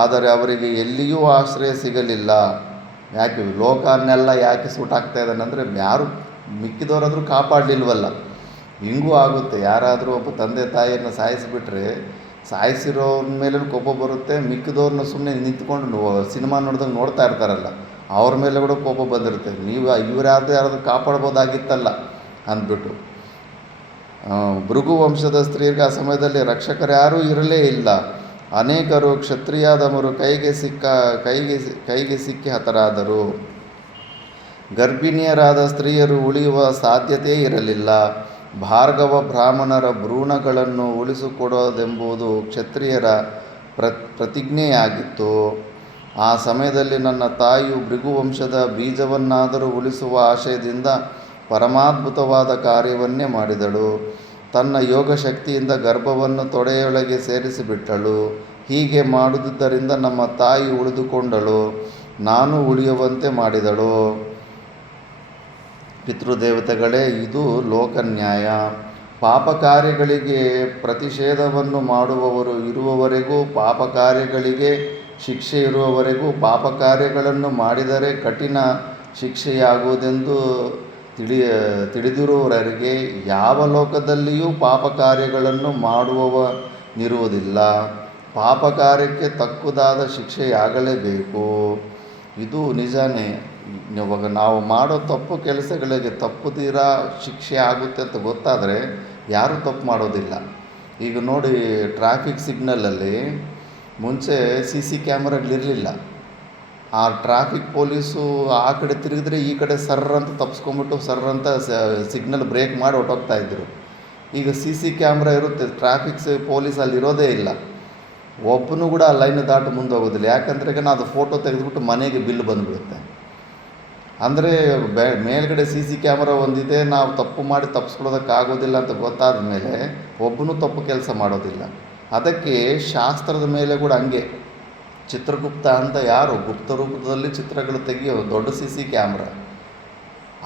ಆದರೆ ಅವರಿಗೆ ಎಲ್ಲಿಯೂ ಆಶ್ರಯ ಸಿಗಲಿಲ್ಲ. ಯಾಕೆ ಲೋಕನ್ನೆಲ್ಲ ಯಾಕೆ ಸೂಟಾಗ್ತಾ ಇದ್ದಾನೆ ಅಂದರೆ, ಯಾರು ಮಿಕ್ಕಿದವರಾದರೂ ಕಾಪಾಡಲಿಲ್ವಲ್ಲ. ಹಿಂಗೂ ಆಗುತ್ತೆ. ಯಾರಾದರೂ ಒಬ್ಬ ತಂದೆ ತಾಯಿಯನ್ನು ಸಾಯಿಸಿಬಿಟ್ರೆ ಸಾಯಿಸಿರೋರ ಮೇಲೆ ಕೋಪ ಬರುತ್ತೆ. ಮಿಕ್ಕಿದವ್ರನ್ನ ಸುಮ್ಮನೆ ನಿಂತ್ಕೊಂಡು ಸಿನಿಮಾ ನೋಡಿದಂಗೆ ನೋಡ್ತಾ ಇರ್ತಾರಲ್ಲ, ಅವ್ರ ಮೇಲೆ ಕೂಡ ಕೋಪ ಬಂದಿರುತ್ತೆ. ನೀವು ಯಾರಾದರೂ ಕಾಪಾಡ್ಬೋದಾಗಿತ್ತಲ್ಲ ಅಂದ್ಬಿಟ್ಟು. ಭೃಗು ವಂಶದ ಸ್ತ್ರೀಯರಿಗೆ ಆ ಸಮಯದಲ್ಲಿ ರಕ್ಷಕರು ಯಾರೂ ಇರಲೇ ಇಲ್ಲ. ಅನೇಕರು ಕ್ಷತ್ರಿಯಾದಮರು ಕೈಗೆ ಸಿಕ್ಕಿ ಹತರಾದರು. ಗರ್ಭಿಣಿಯರಾದ ಸ್ತ್ರೀಯರು ಉಳಿಯುವ ಸಾಧ್ಯತೆ ಇರಲಿಲ್ಲ. ಭಾರ್ಗವ ಬ್ರಾಹ್ಮಣರ ಭ್ರೂಣಗಳನ್ನು ಉಳಿಸಿಕೊಡೋದೆಂಬುದು ಕ್ಷತ್ರಿಯರ ಪ್ರತಿಜ್ಞೆಯಾಗಿತ್ತು. ಆ ಸಮಯದಲ್ಲಿ ನನ್ನ ತಾಯಿಯು ಭೃಗುವಂಶದ ಬೀಜವನ್ನಾದರೂ ಉಳಿಸುವ ಆಶಯದಿಂದ ಪರಮಾದ್ಭುತವಾದ ಕಾರ್ಯವನ್ನೇ ಮಾಡಿದಳು. ತನ್ನ ಯೋಗಶಕ್ತಿಯಿಂದ ಗರ್ಭವನ್ನು ತೊಡೆಯೊಳಗೆ ಸೇರಿಸಿಬಿಟ್ಟಳು. ಹೀಗೆ ಮಾಡುವುದರಿಂದ ನಮ್ಮ ತಾಯಿ ಉಳಿದುಕೊಂಡಳು, ನಾನು ಉಳಿಯುವಂತೆ ಮಾಡಿದಳು. ಪಿತೃದೇವತೆಗಳೇ, ಇದು ಲೋಕನ್ಯಾಯ. ಪಾಪ ಕಾರ್ಯಗಳಿಗೆ ಪ್ರತಿಷೇಧವನ್ನು ಮಾಡುವವರು ಇರುವವರೆಗೂ, ಪಾಪ ಕಾರ್ಯಗಳಿಗೆ ಶಿಕ್ಷೆ ಇರುವವರೆಗೂ, ಪಾಪ ಕಾರ್ಯಗಳನ್ನು ಮಾಡಿದರೆ ಕಠಿಣ ಶಿಕ್ಷೆಯಾಗುವುದೆಂದು ತಿಳಿದಿರುವವರಿಗೆ ಯಾವ ಲೋಕದಲ್ಲಿಯೂ ಪಾಪ ಕಾರ್ಯಗಳನ್ನು ಮಾಡುವವನಿರುವುದಿಲ್ಲ. ಪಾಪ ಕಾರ್ಯಕ್ಕೆ ತಕ್ಕುದಾದ ಶಿಕ್ಷೆಯಾಗಲೇಬೇಕು. ಇದು ನಿಜಾನೇ. ಇವಾಗ ನಾವು ಮಾಡೋ ತಪ್ಪು ಕೆಲಸಗಳಿಗೆ ತಪ್ಪುದಿರಾ ಶಿಕ್ಷೆ ಆಗುತ್ತೆ ಅಂತ ಗೊತ್ತಾದರೆ ಯಾರೂ ತಪ್ಪು ಮಾಡೋದಿಲ್ಲ. ಈಗ ನೋಡಿ, ಟ್ರಾಫಿಕ್ ಸಿಗ್ನಲಲ್ಲಿ ಮುಂಚೆ CC ಕ್ಯಾಮ್ರಾಗಳಿರಲಿಲ್ಲ. ಆ ಟ್ರಾಫಿಕ್ ಪೊಲೀಸು ಆ ಕಡೆ ತಿರುಗಿದ್ರೆ ಈ ಕಡೆ ಸರ್ರಂತ ತಪ್ಪಿಸ್ಕೊಂಬಿಟ್ಟು ಸರ್ರಂತ ಸಿಗ್ನಲ್ ಬ್ರೇಕ್ ಮಾಡಿ ಹೊಟ್ಟೋಗ್ತಾಯಿದ್ರು. ಈಗ CC ಕ್ಯಾಮ್ರಾ ಇರುತ್ತೆ, ಟ್ರಾಫಿಕ್ ಪೊಲೀಸ್ ಅಲ್ಲಿ ಇರೋದೇ ಇಲ್ಲ. ಒಬ್ಬನು ಕೂಡ ಆ ಲೈನ್ ದಾಟು ಮುಂದೆ ಹೋಗೋದಿಲ್ಲ. ಯಾಕಂದರೆ ಈಗ ಅದು ಫೋಟೋ ತೆಗೆದುಬಿಟ್ಟು ಮನೆಗೆ ಬಿಲ್ ಬಂದುಬಿಡುತ್ತೆ. ಅಂದರೆ ಮೇಲ್ಗಡೆ CC ಕ್ಯಾಮ್ರಾ ಒಂದಿದೆ, ನಾವು ತಪ್ಪು ಮಾಡಿ ತಪ್ಪಿಸ್ಕೊಳ್ಳೋದಕ್ಕಾಗೋದಿಲ್ಲ ಅಂತ ಗೊತ್ತಾದ ಮೇಲೆ ಒಬ್ಬನೂ ತಪ್ಪು ಕೆಲಸ ಮಾಡೋದಿಲ್ಲ. ಅದಕ್ಕೆ ಶಾಸ್ತ್ರದ ಮೇಲೆ ಕೂಡ ಹಂಗೆ. ಚಿತ್ರಗುಪ್ತ ಅಂತ ಯಾರು ಗುಪ್ತ ರೂಪದಲ್ಲಿ ಚಿತ್ರಗಳು ತೆಗೆಯೋ ದೊಡ್ಡ CC ಕ್ಯಾಮ್ರಾ,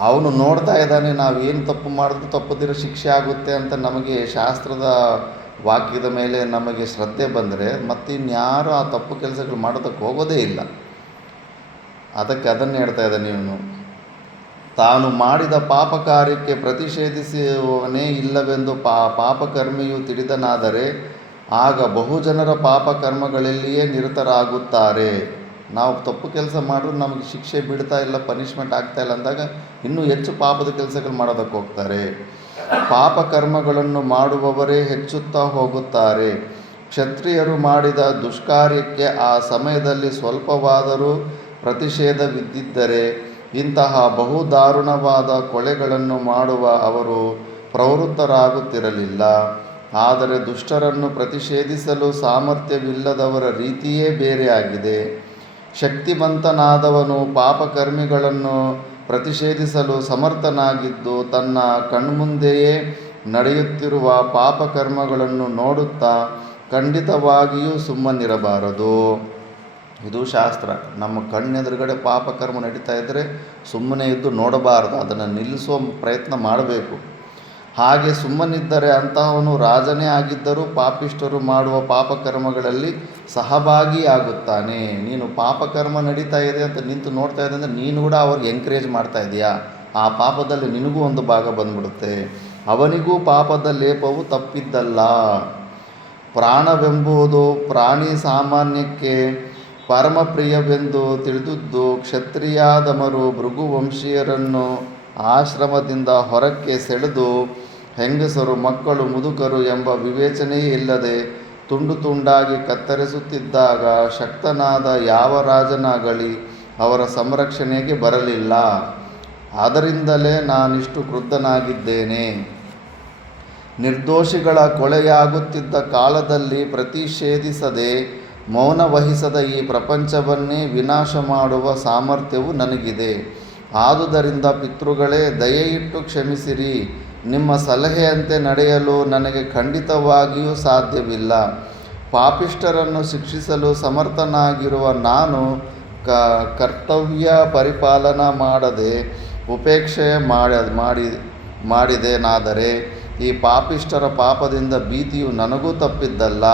ಅವನು ನೋಡ್ತಾ ಇದ್ದಾನೆ. ನಾವು ಏನು ತಪ್ಪು ಮಾಡಿದ್ರೂ ತಪ್ಪದಿರೋ ಶಿಕ್ಷೆ ಆಗುತ್ತೆ ಅಂತ ನಮಗೆ ಶಾಸ್ತ್ರದ ವಾಕ್ಯದ ಮೇಲೆ ನಮಗೆ ಶ್ರದ್ಧೆ ಬಂದರೆ ಮತ್ತಿನ್ಯಾರು ಆ ತಪ್ಪು ಕೆಲಸಗಳು ಮಾಡೋದಕ್ಕೆ ಹೋಗೋದೇ ಇಲ್ಲ. ಅದಕ್ಕೆ ಅದನ್ನು ಹೇಳ್ತಾ ಇದ್ದಾನೆ ಇವನು. ತಾನು ಮಾಡಿದ ಪಾಪ ಕಾರ್ಯಕ್ಕೆ ಪ್ರತಿಷೇಧಿಸುವವನೇ ಇಲ್ಲವೆಂದು ಪಾಪಕರ್ಮಿಯು ತಿಳಿದನಾದರೆ ಆಗ ಬಹುಜನರ ಪಾಪಕರ್ಮಗಳಲ್ಲಿಯೇ ನಿರತರಾಗುತ್ತಾರೆ. ನಾವು ತಪ್ಪು ಕೆಲಸ ಮಾಡಿದ್ರು ನಮಗೆ ಶಿಕ್ಷೆ ಬಿಡ್ತಾ ಇಲ್ಲ, ಪನಿಷ್ಮೆಂಟ್ ಆಗ್ತಾಯಿಲ್ಲ ಅಂದಾಗ ಇನ್ನೂ ಹೆಚ್ಚು ಪಾಪದ ಕೆಲಸಗಳು ಮಾಡೋದಕ್ಕೆ ಹೋಗ್ತಾರೆ. ಪಾಪಕರ್ಮಗಳನ್ನು ಮಾಡುವವರೇ ಹೆಚ್ಚುತ್ತಾ ಹೋಗುತ್ತಾರೆ. ಕ್ಷತ್ರಿಯರು ಮಾಡಿದ ದುಷ್ಕಾರ್ಯಕ್ಕೆ ಆ ಸಮಯದಲ್ಲಿ ಸ್ವಲ್ಪವಾದರೂ ಪ್ರತಿಷೇಧವಿದ್ದಿದ್ದರೆ ಇಂತಹ ಬಹುದಾರುಣವಾದ ಕೊಲೆಗಳನ್ನು ಮಾಡುವ ಅವರು ಪ್ರವೃತ್ತರಾಗುತ್ತಿರಲಿಲ್ಲ. ಆದರೆ ದುಷ್ಟರನ್ನು ಪ್ರತಿಷೇಧಿಸಲು ಸಾಮರ್ಥ್ಯವಿಲ್ಲದವರ ರೀತಿಯೇ ಬೇರೆಯಾಗಿದೆ. ಶಕ್ತಿವಂತನಾದವನು ಪಾಪಕರ್ಮಿಗಳನ್ನು ಪ್ರತಿಷೇಧಿಸಲು ಸಮರ್ಥನಾಗಿದ್ದು ತನ್ನ ಕಣ್ಮುಂದೆಯೇ ನಡೆಯುತ್ತಿರುವ ಪಾಪಕರ್ಮಗಳನ್ನು ನೋಡುತ್ತಾ ಖಂಡಿತವಾಗಿಯೂ ಸುಮ್ಮನಿರಬಾರದು. ಇದು ಶಾಸ್ತ್ರ. ನಮ್ಮ ಕಣ್ಣೆದುರುಗಡೆ ಪಾಪಕರ್ಮ ನಡೀತಾ ಇದ್ದರೆ ಸುಮ್ಮನೆ ಇದ್ದು ನೋಡಬಾರದು, ಅದನ್ನು ನಿಲ್ಲಿಸುವ ಪ್ರಯತ್ನ ಮಾಡಬೇಕು. ಹಾಗೆ ಸುಮ್ಮನಿದ್ದರೆ ಅಂತಹವನು ರಾಜನೇ ಆಗಿದ್ದರೂ ಪಾಪಿಷ್ಠರು ಮಾಡುವ ಪಾಪಕರ್ಮಗಳಲ್ಲಿ ಸಹಭಾಗಿಯಾಗುತ್ತಾನೆ. ನೀನು ಪಾಪಕರ್ಮ ನಡೀತಾ ಇದೆ ಅಂತ ನಿಂತು ನೋಡ್ತಾ ಇದೆ ಅಂದರೆ ನೀನು ಕೂಡ ಅವ್ರಿಗೆ ಎಂಕರೇಜ್ ಮಾಡ್ತಾ ಇದೆಯಾ, ಆ ಪಾಪದಲ್ಲಿ ನಿನಗೂ ಒಂದು ಭಾಗ ಬಂದ್ಬಿಡುತ್ತೆ. ಅವನಿಗೂ ಪಾಪದ ಲೇಪವು ತಪ್ಪಿದ್ದಲ್ಲ. ಪ್ರಾಣವೆಂಬುದು ಪ್ರಾಣಿ ಸಾಮಾನ್ಯಕ್ಕೆ ಪರಮಪ್ರಿಯವೆಂದು ತಿಳಿದುದು ಕ್ಷತ್ರಿಯಾದಮರು ಭೃಗುವಂಶೀಯರನ್ನು ಆಶ್ರಮದಿಂದ ಹೊರಕ್ಕೆ ಸೆಳೆದು ಹೆಂಗಸರು, ಮಕ್ಕಳು, ಮುದುಕರು ಎಂಬ ವಿವೇಚನೆಯೇ ಇಲ್ಲದೆ ತುಂಡು ತುಂಡಾಗಿ ಕತ್ತರಿಸುತ್ತಿದ್ದಾಗ ಶಕ್ತನಾದ ಯಾವ ರಾಜನಾಗಲಿ ಅವರ ಸಂರಕ್ಷಣೆಗೆ ಬರಲಿಲ್ಲ. ಆದ್ದರಿಂದಲೇ ನಾನಿಷ್ಟು ಕ್ರುದ್ಧನಾಗಿದ್ದೇನೆ. ನಿರ್ದೋಷಿಗಳ ಕೊಲೆಯಾಗುತ್ತಿದ್ದ ಕಾಲದಲ್ಲಿ ಪ್ರತಿಷೇಧಿಸದೆ ಮೌನ ವಹಿಸದ ಈ ಪ್ರಪಂಚವನ್ನೇ ವಿನಾಶ ಮಾಡುವ ಸಾಮರ್ಥ್ಯವು ನನಗಿದೆ. ಆದುದರಿಂದ ಪಿತೃಗಳೇ, ದಯೆಯಿಟ್ಟು ಕ್ಷಮಿಸಿರಿ. ನಿಮ್ಮ ಸಲಹೆಯಂತೆ ನಡೆಯಲು ನನಗೆ ಖಂಡಿತವಾಗಿಯೂ ಸಾಧ್ಯವಿಲ್ಲ. ಪಾಪಿಷ್ಠರನ್ನು ಶಿಕ್ಷಿಸಲು ಸಮರ್ಥನಾಗಿರುವ ನಾನು ಕರ್ತವ್ಯ ಪರಿಪಾಲನ ಮಾಡದೆ ಉಪೇಕ್ಷೆ ಮಾಡಿದೆನಾದರೆ ಈ ಪಾಪಿಷ್ಠರ ಪಾಪದಿಂದ ಭೀತಿಯು ನನಗೂ ತಪ್ಪಿದ್ದಲ್ಲ.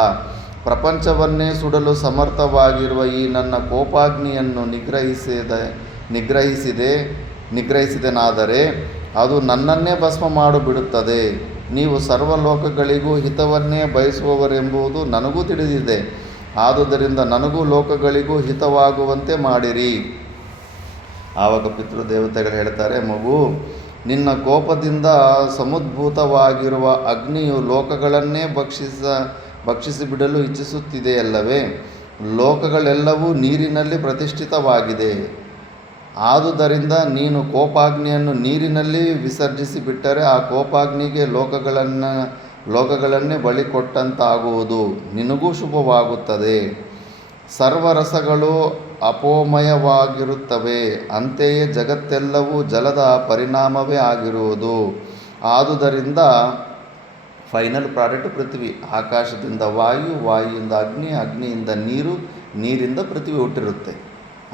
ಪ್ರಪಂಚವನ್ನೇ ಸುಡಲು ಸಮರ್ಥವಾಗಿರುವ ಈ ನನ್ನ ಕೋಪಾಗ್ನಿಯನ್ನು ನಿಗ್ರಹಿಸಿದೆನಾದರೆ ಅದು ನನ್ನನ್ನೇ ಭಸ್ಮ ಮಾಡಿಬಿಡುತ್ತದೆ. ನೀವು ಸರ್ವಲೋಕಗಳಿಗೂ ಹಿತವನ್ನೇ ಬಯಸುವವರೆಂಬುದು ನನಗೂ ತಿಳಿದಿದೆ. ಆದುದರಿಂದ ನನಗೂ ಲೋಕಗಳಿಗೂ ಹಿತವಾಗುವಂತೆ ಮಾಡಿರಿ. ಆವಾಗ ಪಿತೃದೇವತೆಗಳು ಹೇಳ್ತಾರೆ, ಮಗು, ನಿನ್ನ ಕೋಪದಿಂದ ಸಮುದ್ಭೂತವಾಗಿರುವ ಅಗ್ನಿಯು ಲೋಕಗಳನ್ನೇ ಭಕ್ಷಿಸಿಬಿಡಲು ಇಚ್ಛಿಸುತ್ತಿದೆಯಲ್ಲವೇ? ಲೋಕಗಳೆಲ್ಲವೂ ನೀರಿನಲ್ಲಿ ಪ್ರತಿಷ್ಠಿತವಾಗಿದೆ. ಆದುದರಿಂದ ನೀನು ಕೋಪಾಗ್ನಿಯನ್ನು ನೀರಿನಲ್ಲಿ ವಿಸರ್ಜಿಸಿಬಿಟ್ಟರೆ ಆ ಕೋಪಾಗ್ನಿಗೆ ಲೋಕಗಳನ್ನೇ ಬಲಿ ಕೊಟ್ಟಂತಾಗುವುದು. ನಿನಗೂ ಶುಭವಾಗುತ್ತದೆ. ಸರ್ವರಸಗಳು ಅಪೋಮಯವಾಗಿರುತ್ತವೆ, ಅಂತೆಯೇ ಜಗತ್ತೆಲ್ಲವೂ ಜಲದ ಪರಿಣಾಮವೇ ಆಗಿರುವುದು. ಆದುದರಿಂದ ಫೈನಲ್ ಪ್ರಾಡಕ್ಟ್ ಪೃಥ್ವಿ. ಆಕಾಶದಿಂದ ವಾಯು, ವಾಯುವಿಂದ ಅಗ್ನಿ, ಅಗ್ನಿಯಿಂದ ನೀರು, ನೀರಿಂದ ಪೃಥ್ವಿ ಹುಟ್ಟಿರುತ್ತೆ.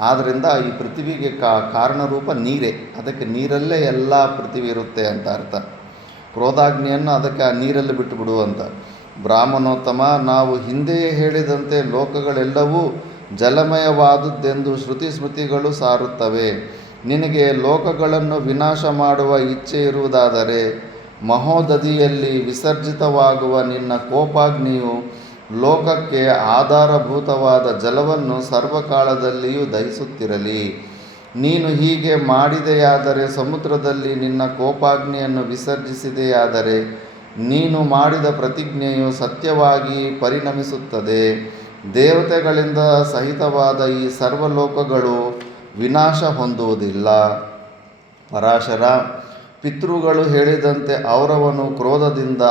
ಆದ್ದರಿಂದ ಈ ಪೃಥ್ವಿಗೆ ಕಾರಣರೂಪ ನೀರೇ. ಅದಕ್ಕೆ ನೀರಲ್ಲೇ ಎಲ್ಲ ಪೃಥ್ವಿ ಇರುತ್ತೆ ಅಂತ ಅರ್ಥ. ಕ್ರೋಧಾಗ್ನಿಯನ್ನು ಅದಕ್ಕೆ ಆ ನೀರಲ್ಲಿ ಬಿಟ್ಟುಬಿಡು ಅಂತ. ಬ್ರಾಹ್ಮಣೋತ್ತಮ, ನಾವು ಹಿಂದೆಯೇ ಹೇಳಿದಂತೆ ಲೋಕಗಳೆಲ್ಲವೂ ಜಲಮಯವಾದುದೆಂದು ಶ್ರುತಿ ಸ್ಮೃತಿಗಳು ಸಾರುತ್ತವೆ. ನಿನಗೆ ಲೋಕಗಳನ್ನು ವಿನಾಶ ಮಾಡುವ ಇಚ್ಛೆ ಇರುವುದಾದರೆ ಮಹೋದಧಿಯಲ್ಲಿ ವಿಸರ್ಜಿತವಾಗುವ ನಿನ್ನ ಕೋಪಾಗ್ನಿಯು ಲೋಕಕ್ಕೆ ಆಧಾರಭೂತವಾದ ಜಲವನ್ನು ಸರ್ವಕಾಲದಲ್ಲಿಯೂ ದಹಿಸುತ್ತಿರಲಿ. ನೀನು ಹೀಗೆ ಮಾಡಿದೆಯಾದರೆ, ಸಮುದ್ರದಲ್ಲಿ ನಿನ್ನ ಕೋಪಾಗ್ನಿಯನ್ನು ವಿಸರ್ಜಿಸಿದೆಯಾದರೆ, ನೀನು ಮಾಡಿದ ಪ್ರತಿಜ್ಞೆಯು ಸತ್ಯವಾಗಿ ಪರಿಣಮಿಸುತ್ತದೆ. ದೇವತೆಗಳಿಂದ ಸಹಿತವಾದ ಈ ಸರ್ವಲೋಕಗಳು ವಿನಾಶ ಹೊಂದುವುದಿಲ್ಲ. ಪರಾಶರ, ಪಿತೃಗಳು ಹೇಳಿದಂತೆ ಔರವನು ಕ್ರೋಧದಿಂದ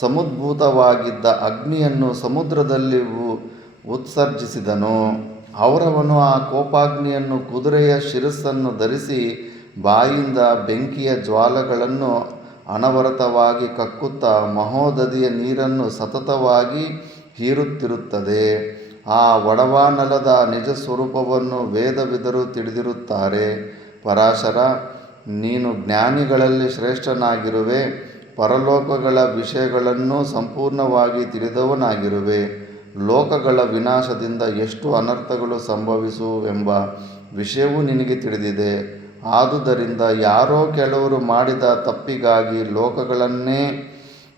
ಸಮುದ್ಭೂತವಾಗಿದ್ದ ಅಗ್ನಿಯನ್ನು ಸಮುದ್ರದಲ್ಲಿ ಉತ್ಸರ್ಜಿಸಿದನು. ಔರವನು ಆ ಕೋಪಾಗ್ನಿಯನ್ನು ಕುದುರೆಯ ಶಿರಸ್ಸನ್ನು ಧರಿಸಿ ಬಾಯಿಂದ ಬೆಂಕಿಯ ಜ್ವಾಲೆಗಳನ್ನು ಅನವರತವಾಗಿ ಕಕ್ಕುತ್ತಾ ಮಹೋದಧಿಯ ನೀರನ್ನು ಸತತವಾಗಿ ಹೀರುತ್ತಿರುತ್ತದೆ. ಆ ಒಡವಾನಲದ ನಿಜ ಸ್ವರೂಪವನ್ನು ವೇದವಿದರು ತಿಳಿದಿರುತ್ತಾರೆ. ಪರಾಶರ, ನೀನು ಜ್ಞಾನಿಗಳಲ್ಲಿ ಶ್ರೇಷ್ಠನಾಗಿರುವೆ. ಪರಲೋಕಗಳ ವಿಷಯಗಳನ್ನು ಸಂಪೂರ್ಣವಾಗಿ ತಿಳಿದವನಾಗಿರುವೆ. ಲೋಕಗಳ ವಿನಾಶದಿಂದ ಎಷ್ಟು ಅನರ್ಥಗಳು ಸಂಭವಿಸುವೆಂಬ ವಿಷಯವೂ ನಿನಗೆ ತಿಳಿದಿದೆ. ಆದುದರಿಂದ ಯಾರೋ ಕೆಲವರು ಮಾಡಿದ ತಪ್ಪಿಗಾಗಿ ಲೋಕಗಳನ್ನೇ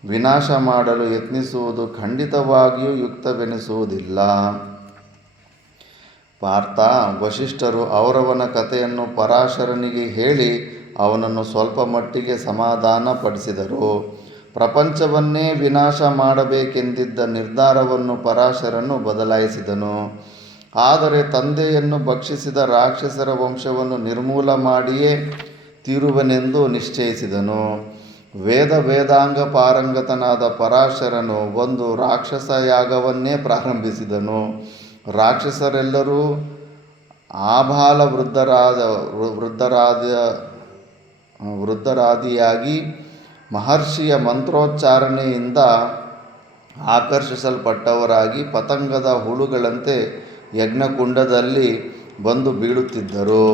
ವಿನಾಶ ಮಾಡಲು ಯತ್ನಿಸುವುದು ಖಂಡಿತವಾಗಿಯೂ ಯುಕ್ತವೆನಿಸುವುದಿಲ್ಲ. ಪಾರ್ಥ, ವಸಿಷ್ಠರು ಔರವನ ಕಥೆಯನ್ನು ಪರಾಶರನಿಗೆ ಹೇಳಿ ಅವನನ್ನು ಸ್ವಲ್ಪ ಮಟ್ಟಿಗೆ ಸಮಾಧಾನಪಡಿಸಿದರು. ಪ್ರಪಂಚವನ್ನೇ ವಿನಾಶ ಮಾಡಬೇಕೆಂದಿದ್ದ ನಿರ್ಧಾರವನ್ನು ಪರಾಶರನು ಬದಲಾಯಿಸಿದನು. ಆದರೆ ತಂದೆಯನ್ನು ಭಕ್ಷಿಸಿದ ರಾಕ್ಷಸರ ವಂಶವನ್ನು ನಿರ್ಮೂಲ ಮಾಡಿಯೇ ತೀರುವನೆಂದು ನಿಶ್ಚಯಿಸಿದನು. ವೇದಾಂಗ ಪಾರಂಗತನಾದ ಪರಾಶರನು ಒಂದು ರಾಕ್ಷಸ ಯಾಗವನ್ನೇ ಪ್ರಾರಂಭಿಸಿದನು. ರಾಕ್ಷಸರೆಲ್ಲರೂ ಆಬಾಲ ವೃದ್ಧರಾದಿಯಾಗಿ ಮಹರ್ಷಿಯ ಮಂತ್ರೋಚ್ಚಾರಣೆಯಿಂದ ಆಕರ್ಷಿಸಲ್ಪಟ್ಟವರಾಗಿ ಪತಂಗದ ಹುಳುಗಳಂತೆ ಯಜ್ಞಕುಂಡದಲ್ಲಿ ಬಂದು ಬೀಳುತ್ತಿದ್ದರು.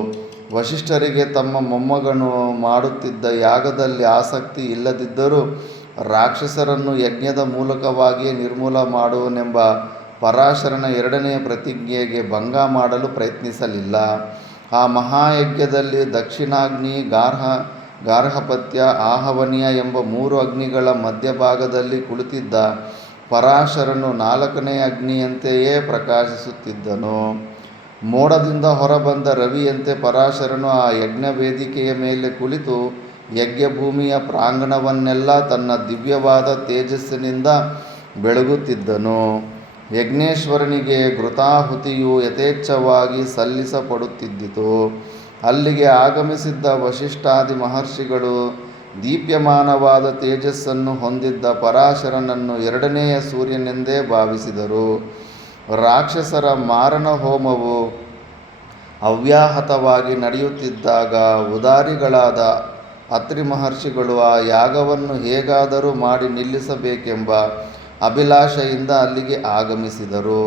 ವಸಿಷ್ಠರಿಗೆ ತಮ್ಮ ಮೊಮ್ಮಗನು ಮಾಡುತ್ತಿದ್ದ ಯಾಗದಲ್ಲಿ ಆಸಕ್ತಿ ಇಲ್ಲದಿದ್ದರೂ ರಾಕ್ಷಸರನ್ನು ಯಜ್ಞದ ಮೂಲಕವಾಗಿಯೇ ನಿರ್ಮೂಲ ಮಾಡುವನೆಂಬ ಪರಾಶರನ ಎರಡನೆಯ ಪ್ರತಿಜ್ಞೆಗೆ ಭಂಗ ಮಾಡಲು ಪ್ರಯತ್ನಿಸಲಿಲ್ಲ. ಆ ಮಹಾಯಜ್ಞದಲ್ಲಿ ದಕ್ಷಿಣಾಗ್ನಿ, ಗಾರ್ಹಪತ್ಯ, ಆಹವನೀಯ ಎಂಬ 3 ಅಗ್ನಿಗಳ ಮಧ್ಯಭಾಗದಲ್ಲಿ ಕುಳಿತಿದ್ದ ಪರಾಶರನು 4ನೇ ಅಗ್ನಿಯಂತೆಯೇ ಪ್ರಕಾಶಿಸುತ್ತಿದ್ದನು. ಮೋಡದಿಂದ ಹೊರಬಂದ ರವಿಯಂತೆ ಪರಾಶರನು ಆ ಯಜ್ಞವೇದಿಕೆಯ ಮೇಲೆ ಕುಳಿತು ಯಜ್ಞಭೂಮಿಯ ಪ್ರಾಂಗಣವನ್ನೆಲ್ಲ ತನ್ನ ದಿವ್ಯವಾದ ತೇಜಸ್ಸಿನಿಂದ ಬೆಳಗುತ್ತಿದ್ದನು. ಯಜ್ಞೇಶ್ವರನಿಗೆ ಘೃತಾಹುತಿಯು ಯಥೇಚ್ಛವಾಗಿ ಸಲ್ಲಿಸಲ್ಪಡುತ್ತಿದ್ದಿತು. ಅಲ್ಲಿಗೆ ಆಗಮಿಸಿದ್ದ ವಸಿಷ್ಠಾದಿ ಮಹರ್ಷಿಗಳು ದೀಪ್ಯಮಾನವಾದ ತೇಜಸ್ಸನ್ನು ಹೊಂದಿದ್ದ ಪರಾಶರನನ್ನು 2ನೆಯ ಸೂರ್ಯನೆಂದೇ ಭಾವಿಸಿದರು. ರಾಕ್ಷಸರ ಮಾರಣ ಹೋಮವು ಅವ್ಯಾಹತವಾಗಿ ನಡೆಯುತ್ತಿದ್ದಾಗ ಉದಾರಿಗಳಾದ ಅತ್ರಿ ಮಹರ್ಷಿಗಳು ಆ ಯಾಗವನ್ನು ಹೇಗಾದರೂ ಮಾಡಿ ನಿಲ್ಲಿಸಬೇಕೆಂಬ ಅಭಿಲಾಷೆಯಿಂದ ಅಲ್ಲಿಗೆ ಆಗಮಿಸಿದರು.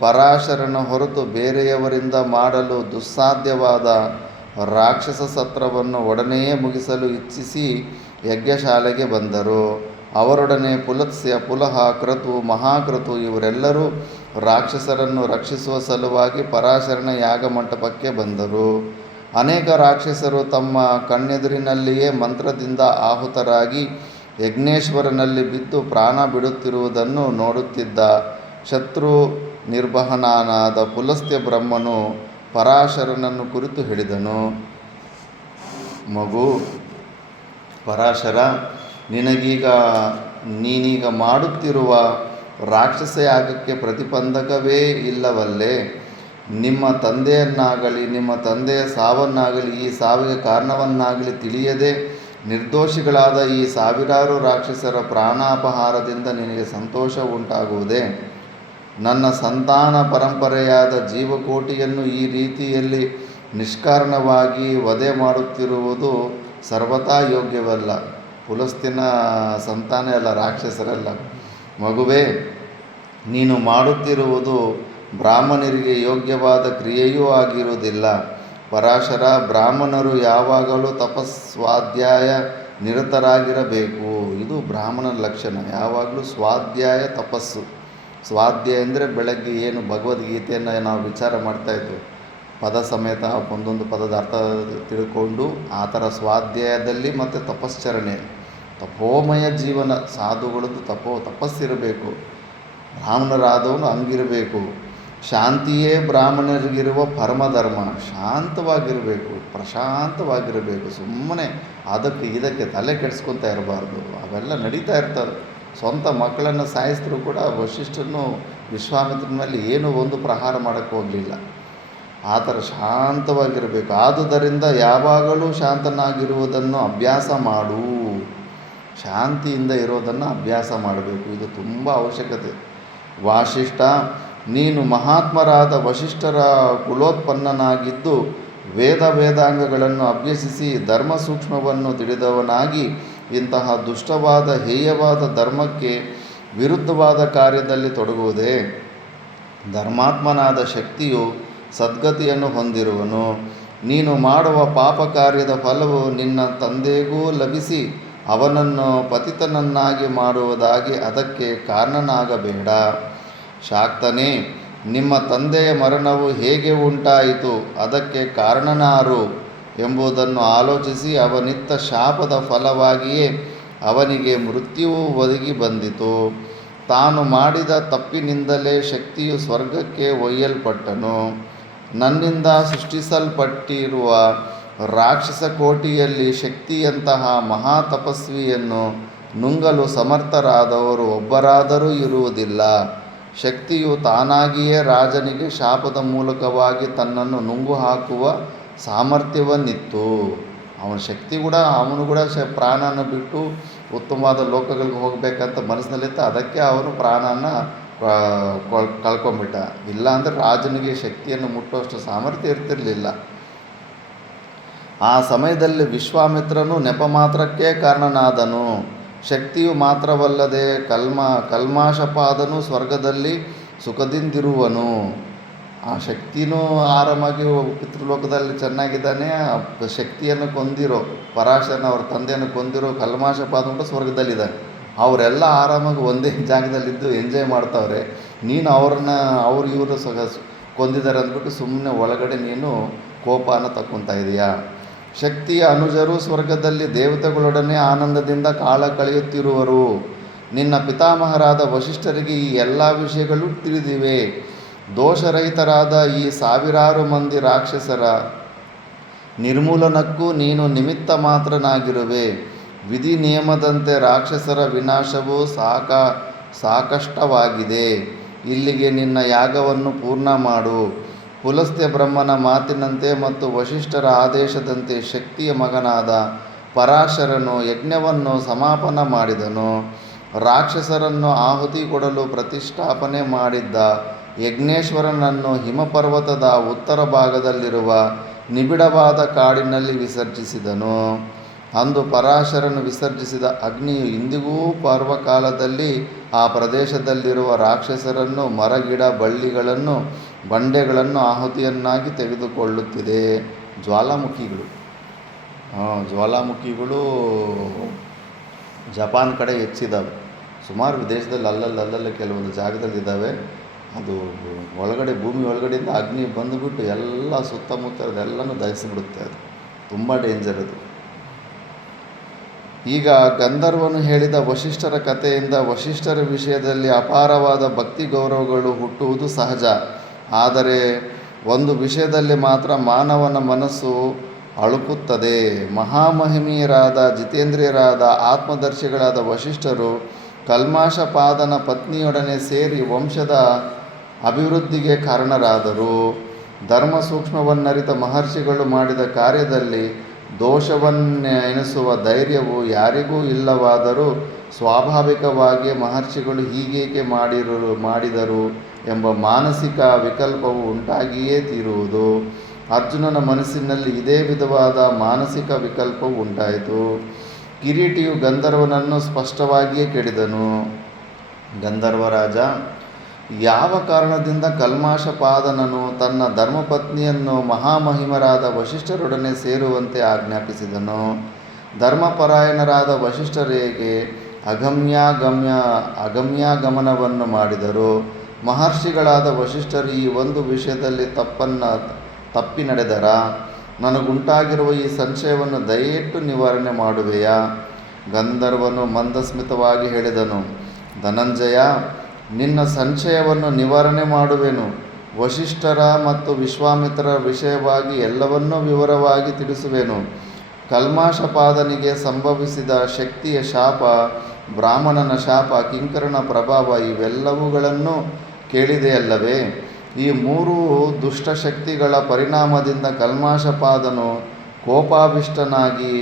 ಪರಾಶರನ ಹೊರತು ಬೇರೆಯವರಿಂದ ಮಾಡಲು ದುಸ್ಸಾಧ್ಯವಾದ ರಾಕ್ಷಸ ಸತ್ರವನ್ನು ಒಡನೆಯೇ ಮುಗಿಸಲು ಇಚ್ಛಿಸಿ ಯಜ್ಞಶಾಲೆಗೆ ಬಂದರು. ಅವರೊಡನೆ ಪುಲತ್ಸ್ಯ, ಪುಲಹ, ಕ್ರತು, ಮಹಾಕ್ರತು ಇವರೆಲ್ಲರೂ ರಾಕ್ಷಸರನ್ನು ರಕ್ಷಿಸುವ ಸಲುವಾಗಿ ಪರಾಶರನ ಯಾಗ ಮಂಟಪಕ್ಕೆ ಬಂದರು. ಅನೇಕ ರಾಕ್ಷಸರು ತಮ್ಮ ಕಣ್ಣೆದುರಿನಲ್ಲಿಯೇ ಮಂತ್ರದಿಂದ ಆಹುತರಾಗಿ ಯಜ್ಞೇಶ್ವರನಲ್ಲಿ ಬಿದ್ದು ಪ್ರಾಣ ಬಿಡುತ್ತಿರುವುದನ್ನು ನೋಡುತ್ತಿದ್ದ ಶತ್ರು ನಿರ್ವಹಣನಾದ ಪುಲಸ್ತ್ಯ ಬ್ರಹ್ಮನು ಪರಾಶರನನ್ನು ಕುರಿತು ಹೇಳಿದನು. ಮಗು ಪರಾಶರ, ನೀನೀಗ ಮಾಡುತ್ತಿರುವ ರಾಕ್ಷಸ ಯಾಗಕ್ಕೆ ಪ್ರತಿಬಂಧಕವೇ ಇಲ್ಲವಲ್ಲೇ? ನಿಮ್ಮ ತಂದೆಯನ್ನಾಗಲಿ ನಿಮ್ಮ ತಂದೆಯ ಸಾವನ್ನಾಗಲಿ ಈ ಸಾವಿಗೆ ಕಾರಣವನ್ನಾಗಲಿ ತಿಳಿಯದೆ ನಿರ್ದೋಷಿಗಳಾದ ಈ ಸಾವಿರಾರು ರಾಕ್ಷಸರ ಪ್ರಾಣಾಪಹಾರದಿಂದ ನಿನಗೆ ಸಂತೋಷ ಉಂಟಾಗುವುದೇ? ನನ್ನ ಸಂತಾನ ಪರಂಪರೆಯಾದ ಜೀವಕೋಟಿಯನ್ನು ಈ ರೀತಿಯಲ್ಲಿ ನಿಷ್ಕಾರಣವಾಗಿ ವಧೆ ಮಾಡುತ್ತಿರುವುದು ಸರ್ವತಾ ಯೋಗ್ಯವಲ್ಲ. ಪುಲಸ್ತ್ಯನ ಸಂತಾನ ಅಲ್ಲ, ರಾಕ್ಷಸರಲ್ಲ. ಮಗುವೇ, ನೀನು ಮಾಡುತ್ತಿರುವುದು ಬ್ರಾಹ್ಮಣರಿಗೆ ಯೋಗ್ಯವಾದ ಕ್ರಿಯೆಯೂ ಆಗಿರುವುದಿಲ್ಲ. ಪರಾಶರ, ಬ್ರಾಹ್ಮಣರು ಯಾವಾಗಲೂ ತಪಸ್ವಾಧ್ಯಾಯ ನಿರತರಾಗಿರಬೇಕು. ಇದು ಬ್ರಾಹ್ಮಣನ ಲಕ್ಷಣ. ಯಾವಾಗಲೂ ಸ್ವಾಧ್ಯಾಯ ತಪಸ್ಸು. ಸ್ವಾಧ್ಯಾಯ ಅಂದರೆ ಬೆಳಗ್ಗೆ ಏನು ಭಗವದ್ಗೀತೆಯನ್ನು ನಾವು ವಿಚಾರ ಮಾಡ್ತಾಯಿದ್ವಿ, ಪದ ಸಮೇತ ಒಂದೊಂದು ಪದದ ಅರ್ಥ ತಿಳ್ಕೊಂಡು ಆ ಥರ ಸ್ವಾಧ್ಯಾಯದಲ್ಲಿ ಮತ್ತು ತಪಶ್ಚರಣೆ, ತಪೋಮಯ ಜೀವನ. ಸಾಧುಗಳದ್ದು ತಪಸ್ಸಿರಬೇಕು. ಬ್ರಾಹ್ಮಣರಾದವನು ಹಂಗಿರಬೇಕು. ಶಾಂತಿಯೇ ಬ್ರಾಹ್ಮಣರಿಗಿರುವ ಪರಮಧರ್ಮ. ಶಾಂತವಾಗಿರಬೇಕು, ಪ್ರಶಾಂತವಾಗಿರಬೇಕು. ಸುಮ್ಮನೆ ಇದಕ್ಕೆ ತಲೆ ಕೆಡಿಸ್ಕೊತಾ ಇರಬಾರ್ದು. ಅವೆಲ್ಲ ನಡೀತಾ ಇರ್ತಾರೆ. ಸ್ವಂತ ಮಕ್ಕಳನ್ನು ಸಾಯಿಸಿದ್ರು ಕೂಡ ವಸಿಷ್ಠನು ವಿಶ್ವಾಮಿತ್ರನ ಮೇಲೆ ಏನೂ ಒಂದು ಪ್ರಹಾರ ಮಾಡೋಕ್ಕೆ ಹೋಗಲಿಲ್ಲ. ಆ ಥರ ಶಾಂತವಾಗಿರಬೇಕು. ಆದುದರಿಂದ ಯಾವಾಗಲೂ ಶಾಂತನಾಗಿರುವುದನ್ನು ಅಭ್ಯಾಸ ಮಾಡು. ಶಾಂತಿಯಿಂದ ಇರೋದನ್ನು ಅಭ್ಯಾಸ ಮಾಡಬೇಕು. ಇದು ತುಂಬ ಅವಶ್ಯಕತೆ. ವಾಸಿಷ್ಠ, ನೀನು ಮಹಾತ್ಮರಾದ ವಸಿಷ್ಠರ ಕುಲೋತ್ಪನ್ನನಾಗಿದ್ದು ವೇದಾಂಗಗಳನ್ನು ಅಭ್ಯಸಿಸಿ ಧರ್ಮ ಸೂಕ್ಷ್ಮವನ್ನು ತಿಳಿದವನಾಗಿ ಇಂತಹ ದುಷ್ಟವಾದ ಹೇಯವಾದ ಧರ್ಮಕ್ಕೆ ವಿರುದ್ಧವಾದ ಕಾರ್ಯದಲ್ಲಿ ತೊಡಗುವುದೇ? ಧರ್ಮಾತ್ಮನಾದ ಶಕ್ತಿಯು ಸದ್ಗತಿಯನ್ನು ಹೊಂದಿರುವನು. ನೀನು ಮಾಡುವ ಪಾಪ ಕಾರ್ಯದ ಫಲವು ನಿನ್ನ ತಂದೆಗೂ ಲಭಿಸಿ ಅವನನ್ನು ಪತಿತನನ್ನಾಗಿ ಮಾಡುವುದಾಗಿ ಅದಕ್ಕೆ ಕಾರಣನಾಗಬೇಡ. ಶಾಕ್ತನೇ, ನಿಮ್ಮ ತಂದೆಯ ಮರಣವು ಹೇಗೆ ಉಂಟಾಯಿತು, ಅದಕ್ಕೆ ಕಾರಣನಾರು ಎಂಬುದನ್ನು ಆಲೋಚಿಸಿ ಅವನಿತ್ತ ಶಾಪದ ಫಲವಾಗಿಯೇ ಅವನಿಗೆ ಮೃತ್ಯುವು ಒದಗಿ ಬಂದಿತು. ತಾನು ಮಾಡಿದ ತಪ್ಪಿನಿಂದಲೇ ಶಕ್ತಿಯು ಸ್ವರ್ಗಕ್ಕೆ ಒಯ್ಯಲ್ಪಟ್ಟನು. ನನ್ನಿಂದ ಸೃಷ್ಟಿಸಲ್ಪಟ್ಟಿರುವ ರಾಕ್ಷಸ ಕೋಟಿಯಲ್ಲಿ ಶಕ್ತಿಯಂತಹ ಮಹಾತಪಸ್ವಿಯನ್ನು ನುಂಗಲು ಸಮರ್ಥರಾದವರು ಒಬ್ಬರಾದರೂ ಇರುವುದಿಲ್ಲ. ಶಕ್ತಿಯು ತಾನಾಗಿಯೇ ರಾಜನಿಗೆ ಶಾಪದ ಮೂಲಕವಾಗಿ ತನ್ನನ್ನು ನುಂಗು ಹಾಕುವ ಸಾಮರ್ಥ್ಯವನ್ನಿತ್ತು. ಅವನು ಕೂಡ ಪ್ರಾಣನ ಬಿಟ್ಟು ಉತ್ತಮವಾದ ಲೋಕಗಳಿಗೆ ಹೋಗಬೇಕಂತ ಮನಸ್ಸಿನಲ್ಲಿತ್ತು. ಅದಕ್ಕೆ ಅವನು ಪ್ರಾಣನ ಕಳ್ಕೊಂಬಿಟ್ಟ. ಇಲ್ಲಾಂದರೆ ರಾಜನಿಗೆ ಶಕ್ತಿಯನ್ನು ಮುಟ್ಟುವಷ್ಟು ಸಾಮರ್ಥ್ಯ ಇರ್ತಿರಲಿಲ್ಲ. ಆ ಸಮಯದಲ್ಲಿ ವಿಶ್ವಾಮಿತ್ರನು ನೆಪ ಮಾತ್ರಕ್ಕೆ ಕಾರಣನಾದನು. ಶಕ್ತಿಯು ಮಾತ್ರವಲ್ಲದೆ ಕಲ್ಮಾಶಪಾದನು ಸ್ವರ್ಗದಲ್ಲಿ ಸುಖದಿಂದಿರುವನು. ಆ ಶಕ್ತಿನೂ ಆರಾಮಾಗಿ ಪಿತೃಲೋಕದಲ್ಲಿ ಚೆನ್ನಾಗಿದ್ದಾನೆ. ಆ ಶಕ್ತಿಯನ್ನು ಕೊಂದಿರೋ ಪರಾಶರನ ಅವ್ರ ತಂದೆಯನ್ನು ಕೊಂದಿರೋ ಕಲ್ಮಾಶಪಾದ ಕೂಡ ಸ್ವರ್ಗದಲ್ಲಿದ್ದಾನೆ. ಅವರೆಲ್ಲ ಆರಾಮಾಗಿ ಒಂದೇ ಜಾಗದಲ್ಲಿದ್ದು ಎಂಜಾಯ್ ಮಾಡ್ತಾವ್ರೆ. ನೀನು ಅವ್ರು ಇವರು ಕೊಂದಿದ್ದಾರೆ ಅಂದ್ಬಿಟ್ಟು ಸುಮ್ಮನೆ ಒಳಗಡೆ ನೀನು ಕೋಪನ ತಗೊತಾ ಇದೆಯಾ. ಶಕ್ತಿಯ ಅನುಜರು ಸ್ವರ್ಗದಲ್ಲಿ ದೇವತೆಗಳೊಡನೆ ಆನಂದದಿಂದ ಕಾಲ ಕಳೆಯುತ್ತಿರುವರು. ನಿನ್ನ ಪಿತಾಮಹರಾದ ವಸಿಷ್ಠರಿಗೆ ಈ ಎಲ್ಲ ವಿಷಯಗಳು ತಿಳಿದಿವೆ. ದೋಷರಹಿತರಾದ ಈ ಸಾವಿರಾರು ಮಂದಿ ರಾಕ್ಷಸರ ನಿರ್ಮೂಲನಕ್ಕೂ ನೀನು ನಿಮಿತ್ತ ಮಾತ್ರನಾಗಿರುವೆ. ವಿಧಿ ನಿಯಮದಂತೆ ರಾಕ್ಷಸರ ವಿನಾಶವು ಸಾಕಷ್ಟವಾಗಿದೆ. ಇಲ್ಲಿಗೆ ನಿನ್ನ ಯಾಗವನ್ನು ಪೂರ್ಣ ಮಾಡು. ಪುಲಸ್ತ್ಯ ಬ್ರಹ್ಮನ ಮಾತಿನಂತೆ ಮತ್ತು ವಸಿಷ್ಠರ ಆದೇಶದಂತೆ ಶಕ್ತಿಯ ಮಗನಾದ ಪರಾಶರನು ಯಜ್ಞವನ್ನು ಸಮಾಪನ ಮಾಡಿದನು. ರಾಕ್ಷಸರನ್ನು ಆಹುತಿ ಕೊಡಲು ಪ್ರತಿಷ್ಠಾಪನೆ ಮಾಡಿದ್ದ ಯಜ್ಞೇಶ್ವರನನ್ನು ಹಿಮಪರ್ವತದ ಉತ್ತರ ಭಾಗದಲ್ಲಿರುವ ನಿಬಿಡವಾದ ಕಾಡಿನಲ್ಲಿ ವಿಸರ್ಜಿಸಿದನು. ಅಂದು ಪರಾಶರನು ವಿಸರ್ಜಿಸಿದ ಅಗ್ನಿಯು ಇಂದಿಗೂ ಪರ್ವಕಾಲದಲ್ಲಿ ಆ ಪ್ರದೇಶದಲ್ಲಿರುವ ರಾಕ್ಷಸರನ್ನು, ಮರಗಿಡ ಬಳ್ಳಿಗಳನ್ನು, ಬಂಡೆಗಳನ್ನು ಆಹುತಿಯನ್ನಾಗಿ ತೆಗೆದುಕೊಳ್ಳುತ್ತಿದೆ. ಜ್ವಾಲಾಮುಖಿಗಳು ಜಪಾನ್ ಕಡೆ ಹೆಚ್ಚಿದ್ದಾವೆ. ಸುಮಾರು ವಿದೇಶದಲ್ಲಿ ಅಲ್ಲಲ್ಲಿ ಕೆಲವೊಂದು ಜಾಗದಲ್ಲಿದ್ದಾವೆ. ಅದು ಒಳಗಡೆ ಭೂಮಿ ಒಳಗಡೆಯಿಂದ ಅಗ್ನಿ ಬಂದುಬಿಟ್ಟು ಎಲ್ಲ ಸುತ್ತಮುತ್ತದೆಲ್ಲನೂ ದಹಿಸಿಬಿಡುತ್ತೆ. ಅದು ತುಂಬ ಡೇಂಜರ್ ಅದು. ಈಗ ಗಂಧರ್ವನು ಹೇಳಿದ ವಸಿಷ್ಠರ ಕಥೆಯಿಂದ ವಸಿಷ್ಠರ ವಿಷಯದಲ್ಲಿ ಅಪಾರವಾದ ಭಕ್ತಿ ಗೌರವಗಳು ಹುಟ್ಟುವುದು ಸಹಜ. ಆದರೆ ಒಂದು ವಿಷಯದಲ್ಲಿ ಮಾತ್ರ ಮಾನವನ ಮನಸ್ಸು ಅಳುಕುತ್ತದೆ. ಮಹಾಮಹಿಮೀಯರಾದ ಜಿತೇಂದ್ರಿಯರಾದ ಆತ್ಮದರ್ಶಿಗಳಾದ ವಸಿಷ್ಠರು ಕಲ್ಮಾಶಪಾದನ ಪತ್ನಿಯೊಡನೆ ಸೇರಿ ವಂಶದ ಅಭಿವೃದ್ಧಿಗೆ ಕಾರಣರಾದರು. ಧರ್ಮ ಸೂಕ್ಷ್ಮವನ್ನರಿತ ಮಹರ್ಷಿಗಳು ಮಾಡಿದ ಕಾರ್ಯದಲ್ಲಿ ದೋಷವನ್ನೆಣಿಸುವ ಧೈರ್ಯವು ಯಾರಿಗೂ ಇಲ್ಲವಾದರೂ ಸ್ವಾಭಾವಿಕವಾಗಿ ಮಹರ್ಷಿಗಳು ಹೀಗೇಕೆ ಮಾಡಿದರು ಎಂಬ ಮಾನಸಿಕ ವಿಕಲ್ಪವು ಉಂಟಾಗಿಯೇ ತೀರುವುದು. ಅರ್ಜುನನ ಮನಸ್ಸಿನಲ್ಲಿ ಇದೇ ವಿಧವಾದ ಮಾನಸಿಕ ವಿಕಲ್ಪವು ಉಂಟಾಯಿತು. ಕಿರೀಟಿಯು ಗಂಧರ್ವನನ್ನು ಸ್ಪಷ್ಟವಾಗಿಯೇ ಕೆಡಿದನು. ಗಂಧರ್ವರಾಜ, ಯಾವ ಕಾರಣದಿಂದ ಕಲ್ಮಾಶಪಾದನನು ತನ್ನ ಧರ್ಮಪತ್ನಿಯನ್ನು ಮಹಾಮಹಿಮರಾದ ವಸಿಷ್ಠರೊಡನೆ ಸೇರುವಂತೆ ಆಜ್ಞಾಪಿಸಿದನು? ಧರ್ಮಪರಾಯಣರಾದ ವಸಿಷ್ಠರೇಗೆ ಅಗಮ್ಯಾಗಮನವನ್ನು ಮಾಡಿದರು? ಮಹರ್ಷಿಗಳಾದ ವಸಿಷ್ಠರು ಈ ಒಂದು ವಿಷಯದಲ್ಲಿ ತಪ್ಪಿ ನಡೆದರ? ನನಗುಂಟಾಗಿರುವ ಈ ಸಂಶಯವನ್ನು ದಯವಿಟ್ಟು ನಿವಾರಣೆ ಮಾಡುವೆಯಾ? ಗಂಧರ್ವನು ಮಂದಸ್ಮಿತವಾಗಿ ಹೇಳಿದನು, ಧನಂಜಯ, ನಿನ್ನ ಸಂಶಯವನ್ನು ನಿವಾರಣೆ ಮಾಡುವೆನು. ವಸಿಷ್ಠರ ಮತ್ತು ವಿಶ್ವಾಮಿತ್ರರ ವಿಷಯವಾಗಿ ಎಲ್ಲವನ್ನೂ ವಿವರವಾಗಿ ತಿಳಿಸುವೆನು. ಕಲ್ಮಾಶಪಾದನಿಗೆ ಸಂಭವಿಸಿದ ಶಕ್ತಿಯ ಶಾಪ, ಬ್ರಾಹ್ಮಣನ ಶಾಪ, ಕಿಂಕರನ ಪ್ರಭಾವ ಇವೆಲ್ಲವುಗಳನ್ನು ಕೇಳಿದೆಯಲ್ಲವೇ? ಈ ಮೂರು ದುಷ್ಟಶಕ್ತಿಗಳ ಪರಿಣಾಮದಿಂದ ಕಲ್ಮಾಶಪಾದನು ಕೋಪಾವಿಷ್ಟನಾಗಿ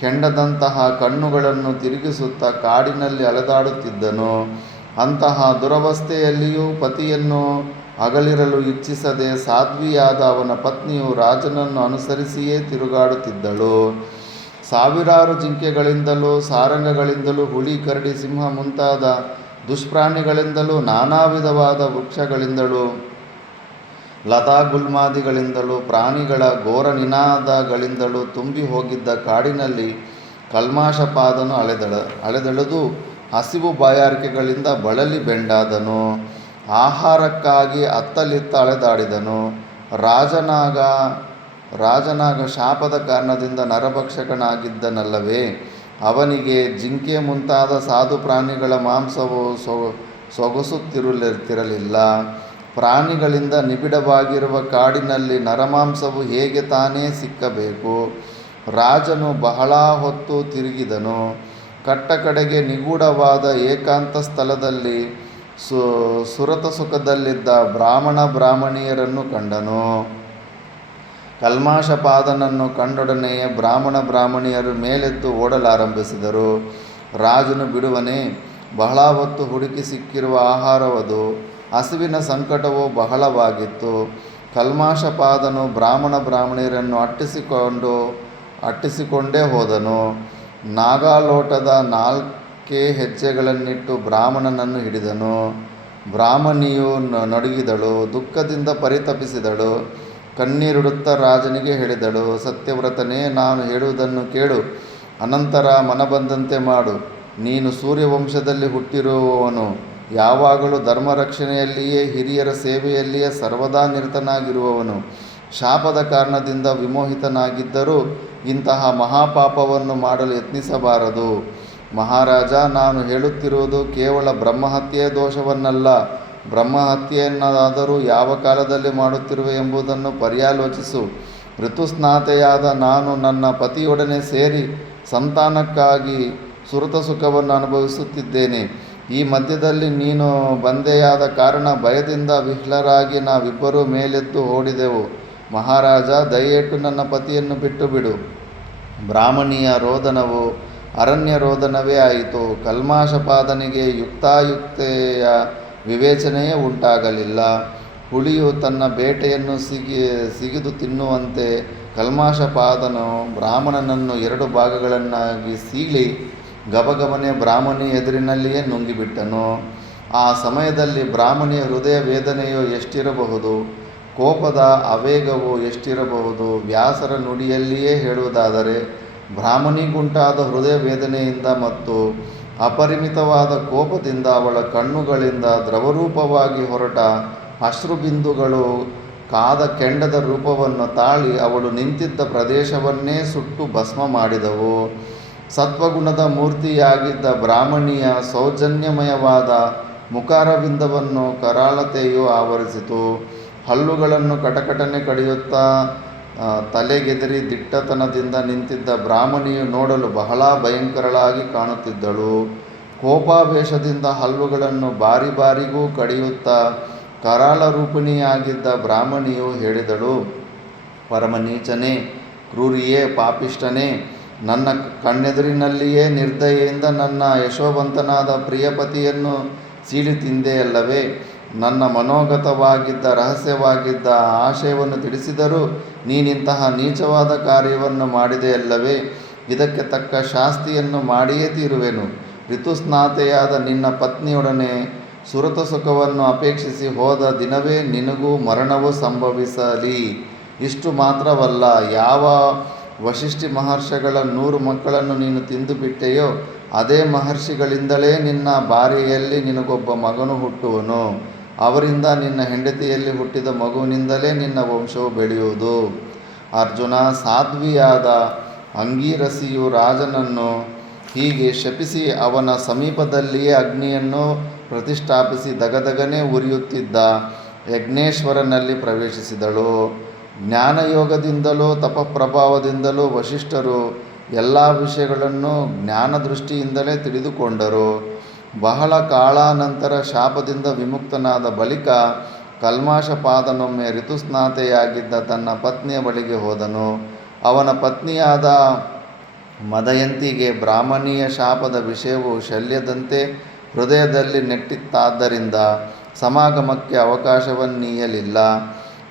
ಕೆಂಡದಂತಹ ಕಣ್ಣುಗಳನ್ನು ತಿರುಗಿಸುತ್ತಾ ಕಾಡಿನಲ್ಲಿ ಅಲೆದಾಡುತ್ತಿದ್ದನು. ಅಂತಹ ದುರವಸ್ಥೆಯಲ್ಲಿಯೂ ಪತಿಯನ್ನು ಅಗಲಿರಲು ಇಚ್ಛಿಸದೆ ಸಾಧ್ವಿಯಾದ ಅವನ ಪತ್ನಿಯು ರಾಜನನ್ನು ಅನುಸರಿಸಿಯೇ ತಿರುಗಾಡುತ್ತಿದ್ದಳು. ಸಾವಿರಾರು ಜಿಂಕೆಗಳಿಂದಲೂ, ಸಾರಂಗಗಳಿಂದಲೂ, ಹುಲಿ, ಕರಡಿ, ಸಿಂಹ ಮುಂತಾದ ದುಷ್ಪ್ರಾಣಿಗಳಿಂದಲೂ, ನಾನಾ ವಿಧವಾದ ವೃಕ್ಷಗಳಿಂದಲೂ, ಲತಾಗುಲ್ಮಾದಿಗಳಿಂದಲೂ, ಪ್ರಾಣಿಗಳ ಘೋರ ನಿನಾದಗಳಿಂದಲೂ ತುಂಬಿ ಹೋಗಿದ್ದ ಕಾಡಿನಲ್ಲಿ ಕಲ್ಮಾಶಪಾದನು ಅಲೆದೆಳೆದು ಹಸಿವು ಬಾಯಾರಿಕೆಗಳಿಂದ ಬಳಲಿ ಬೆಂಡಾದನು. ಆಹಾರಕ್ಕಾಗಿ ಅತ್ತಲಿತ್ತ ಅಲೆದಾಡಿದನು. ರಾಜನಾಗ ಶಾಪದ ಕಾರಣದಿಂದ ನರಭಕ್ಷಕನಾಗಿದ್ದನಲ್ಲವೇ? ಅವನಿಗೆ ಜಿಂಕೆ ಮುಂತಾದ ಸಾಧು ಪ್ರಾಣಿಗಳ ಮಾಂಸವು ಸೊಗಸುತ್ತಿರಲಿಲ್ಲ. ಪ್ರಾಣಿಗಳಿಂದ ನಿಬಿಡವಾಗಿರುವ ಕಾಡಿನಲ್ಲಿ ನರಮಾಂಸವು ಹೇಗೆ ತಾನೇ ಸಿಕ್ಕಬೇಕು? ರಾಜನು ಬಹಳ ಹೊತ್ತು ತಿರುಗಿದನು. ಕಟ್ಟಕಡೆಗೆ ನಿಗೂಢವಾದ ಏಕಾಂತ ಸ್ಥಳದಲ್ಲಿ ಸುರತ ಸುಖದಲ್ಲಿದ್ದ ಬ್ರಾಹ್ಮಣಿಯರನ್ನು ಕಂಡನು. ಕಲ್ಮಾಶಪಾದನನ್ನು ಕಂಡೊಡನೆಯೇ ಬ್ರಾಹ್ಮಣಿಯರು ಮೇಲೆದ್ದು ಓಡಲಾರಂಭಿಸಿದರು. ರಾಜನು ಬಿಡುವನೇ? ಬಹಳ ಹೊತ್ತು ಹುಡುಕಿ ಸಿಕ್ಕಿರುವ ಆಹಾರವದು. ಹಸಿವಿನ ಸಂಕಟವು ಬಹಳವಾಗಿತ್ತು. ಕಲ್ಮಾಶಪಾದನು ಬ್ರಾಹ್ಮಣಿಯರನ್ನು ಅಟ್ಟಿಸಿಕೊಂಡೇ ಹೋದನು. ನಾಗಾಲೋಟದ 4 ಹೆಜ್ಜೆಗಳನ್ನಿಟ್ಟು ಬ್ರಾಹ್ಮಣನನ್ನು ಹಿಡಿದನು. ಬ್ರಾಹ್ಮಣಿಯು ನಡುಗಿದಳು, ದುಃಖದಿಂದ ಪರಿತಪಿಸಿದಳು. ಕಣ್ಣೀರಿಡುತ್ತಾ ರಾಜನಿಗೆ ಹೇಳಿದಳು, ಸತ್ಯವ್ರತನೇ, ನಾನು ಹೇಳುವುದನ್ನು ಕೇಳು. ಅನಂತರ ಮನಬಂದಂತೆ ಮಾಡು. ನೀನು ಸೂರ್ಯವಂಶದಲ್ಲಿ ಹುಟ್ಟಿರುವವನು, ಯಾವಾಗಲೂ ಧರ್ಮರಕ್ಷಣೆಯಲ್ಲಿಯೇ ಹಿರಿಯರ ಸೇವೆಯಲ್ಲಿಯೇ ಸರ್ವದಾ ನಿರತನಾಗಿರುವವನು. ಶಾಪದ ಕಾರಣದಿಂದ ವಿಮೋಹಿತನಾಗಿದ್ದರೂ ಇಂತಹ ಮಹಾಪಾಪವನ್ನು ಮಾಡಲು ಯತ್ನಿಸಬಾರದು. ಮಹಾರಾಜ, ನಾನು ಹೇಳುತ್ತಿರುವುದು ಕೇವಲ ಬ್ರಹ್ಮಹತ್ಯೆಯ ದೋಷವನ್ನಲ್ಲ. ಬ್ರಹ್ಮಹತ್ಯೆಯನ್ನಾದರೂ ಯಾವ ಕಾಲದಲ್ಲಿ ಮಾಡುತ್ತಿರುವೆ ಎಂಬುದನ್ನು ಪರ್ಯಾಲೋಚಿಸು. ಋತುಸ್ನಾತೆಯಾದ ನಾನು ನನ್ನ ಪತಿಯೊಡನೆ ಸೇರಿ ಸಂತಾನಕ್ಕಾಗಿ ಸುರತ ಸುಖವನ್ನು ಅನುಭವಿಸುತ್ತಿದ್ದೇನೆ. ಈ ಮಧ್ಯದಲ್ಲಿ ನೀನು ಬಂದೆಯಾದ ಕಾರಣ ಭಯದಿಂದ ವಿಹ್ವಲರಾಗಿ ನಾವಿಬ್ಬರೂ ಮೇಲೆದ್ದು ಓಡಿದೆವು. ಮಹಾರಾಜ, ದಯವಿಟ್ಟು ನನ್ನ ಪತಿಯನ್ನು ಬಿಟ್ಟು ಬಿಡು. ಬ್ರಾಹ್ಮಣಿಯ ರೋದನವು ಅರಣ್ಯ ರೋದನವೇ ಆಯಿತು. ಕಲ್ಮಾಷಪಾದನಿಗೆ ಯುಕ್ತಾಯುಕ್ತೆಯ ವಿವೇಚನೆಯೇ ಉಂಟಾಗಲಿಲ್ಲ. ಹುಲಿಯು ತನ್ನ ಬೇಟೆಯನ್ನು ಸಿಗಿದು ತಿನ್ನುವಂತೆ ಕಲ್ಮಾಷಪಾದನು ಬ್ರಾಹ್ಮಣನನ್ನು 2 ಭಾಗಗಳನ್ನಾಗಿ ಸೀಳಿ ಗಬಗಬನೆ ಬ್ರಾಹ್ಮಣಿ ಎದುರಿನಲ್ಲಿಯೇ ನುಂಗಿಬಿಟ್ಟನು. ಆ ಸಮಯದಲ್ಲಿ ಬ್ರಾಹ್ಮಣಿಯ ಹೃದಯ ವೇದನೆಯು ಎಷ್ಟಿರಬಹುದು, ಕೋಪದ ಆವೇಗವು ಎಷ್ಟಿರಬಹುದು. ವ್ಯಾಸರ ನುಡಿಯಲ್ಲಿಯೇ ಹೇಳುವುದಾದರೆ, ಬ್ರಾಹ್ಮಣಿಗುಂಟಾದ ಹೃದಯ ವೇದನೆಯಿಂದ ಮತ್ತು ಅಪರಿಮಿತವಾದ ಕೋಪದಿಂದ ಅವಳ ಕಣ್ಣುಗಳಿಂದ ದ್ರವರೂಪವಾಗಿ ಹೊರಟ ಅಶ್ರುಬಿಂದುಗಳು ಕಾದ ಕೆಂಡದ ರೂಪವನ್ನು ತಾಳಿ ಅವಳು ನಿಂತಿದ್ದ ಪ್ರದೇಶವನ್ನೇ ಸುಟ್ಟು ಭಸ್ಮ ಮಾಡಿದವು. ಸತ್ವಗುಣದ ಮೂರ್ತಿಯಾಗಿದ್ದ ಬ್ರಾಹ್ಮಣಿಯ ಸೌಜನ್ಯಮಯವಾದ ಮುಖಾರವಿಂದವನ್ನು ಕರಾಳತೆಯು ಆವರಿಸಿತು. ಹಲ್ಲುಗಳನ್ನು ಕಟಕಟನೆ ಕಡಿಯುತ್ತಾ ತಲೆಗೆದರಿ ದಿಟ್ಟತನದಿಂದ ನಿಂತಿದ್ದ ಬ್ರಾಹ್ಮಣಿಯು ನೋಡಲು ಬಹಳ ಭಯಂಕರಳಾಗಿ ಕಾಣುತ್ತಿದ್ದಳು. ಕೋಪಾವೇಶದಿಂದ ಹಲ್ಲುಗಳನ್ನು ಬಾರಿ ಬಾರಿಗೂ ಕಡಿಯುತ್ತಾ ಕರಾಳ ರೂಪಿಣಿಯಾಗಿದ್ದ ಬ್ರಾಹ್ಮಣಿಯು ಹೇಳಿದಳು, ಪರಮನೀಚನೇ, ಕ್ರೂರಿಯೇ, ಪಾಪಿಷ್ಠನೇ, ನನ್ನ ಕಣ್ಣೆದುರಿನಲ್ಲಿಯೇ ನಿರ್ದಯೆಯಿಂದ ನನ್ನ ಯಶೋವಂತನಾದ ಪ್ರಿಯಪತಿಯನ್ನು ಸೀಳಿ ತಿಂದೆಯಲ್ಲವೇ? ನನ್ನ ಮನೋಗತವಾಗಿದ್ದ ರಹಸ್ಯವಾಗಿದ್ದ ಆಶಯವನ್ನು ತಿಳಿಸಿದರೂ ನೀನಿಂತಹ ನೀಚವಾದ ಕಾರ್ಯವನ್ನು ಮಾಡಿದೆಯಲ್ಲವೇ? ಇದಕ್ಕೆ ತಕ್ಕ ಶಾಸ್ತಿಯನ್ನು ಮಾಡಿಯೇ ತೀರುವೆನು. ಋತುಸ್ನಾತೆಯಾದ ನಿನ್ನ ಪತ್ನಿಯೊಡನೆ ಸುರತ ಸುಖವನ್ನು ಅಪೇಕ್ಷಿಸಿ ಹೋದ ದಿನವೇ ನಿನಗೂ ಮರಣವು ಸಂಭವಿಸಲಿ. ಇಷ್ಟು ಮಾತ್ರವಲ್ಲ, ಯಾವ ವಶಿಷ್ಠಿ ಮಹರ್ಷಿಗಳ 100 ಮಕ್ಕಳನ್ನು ನೀನು ತಿಂದು ಬಿಟ್ಟೆಯೋ ಅದೇ ಮಹರ್ಷಿಗಳಿಂದಲೇ ನಿನ್ನ ಭಾರ್ಯೆಯಲ್ಲಿ ನಿನಗೊಬ್ಬ ಮಗನು ಹುಟ್ಟುವನು. ಅವರಿಂದ ನಿನ್ನ ಹೆಂಡತಿಯಲ್ಲಿ ಹುಟ್ಟಿದ ಮಗುವಿನಿಂದಲೇ ನಿನ್ನ ವಂಶವು ಬೆಳೆಯುವುದು. ಅರ್ಜುನ, ಸಾಧ್ವಿಯಾದ ಅಂಗೀರಸಿಯು ರಾಜನನ್ನು ಹೀಗೆ ಶಪಿಸಿ ಅವನ ಸಮೀಪದಲ್ಲಿಯೇ ಅಗ್ನಿಯನ್ನು ಪ್ರತಿಷ್ಠಾಪಿಸಿ ದಗದಗನೆ ಉರಿಯುತ್ತಿದ್ದ ಯಜ್ಞೇಶ್ವರನಲ್ಲಿ ಪ್ರವೇಶಿಸಿದಳು. ಜ್ಞಾನಯೋಗದಿಂದಲೂ ತಪಪ್ರಭಾವದಿಂದಲೂ ವಶಿಷ್ಠರು ಎಲ್ಲ ವಿಷಯಗಳನ್ನು ಜ್ಞಾನದೃಷ್ಟಿಯಿಂದಲೇ ತಿಳಿದುಕೊಂಡರು. ಬಹಳ ಕಾಲಾನಂತರ ಶಾಪದಿಂದ ವಿಮುಕ್ತನಾದ ಬಳಿಕ ಕಲ್ಮಾಷಪಾದನೊಮ್ಮೆ ಋತುಸ್ನಾತೆಯಾಗಿದ್ದ ತನ್ನ ಪತ್ನಿಯ ಬಳಿಗೆ ಹೋದನು. ಅವನ ಪತ್ನಿಯಾದ ಮದಯಂತಿಗೆ ಬ್ರಾಹ್ಮಣಿಯ ಶಾಪದ ವಿಷಯವು ಶಲ್ಯದಂತೆ ಹೃದಯದಲ್ಲಿ ನೆಟ್ಟಿತ್ತಾದ್ದರಿಂದ ಸಮಾಗಮಕ್ಕೆ ಅವಕಾಶವನ್ನೀಯಲಿಲ್ಲ.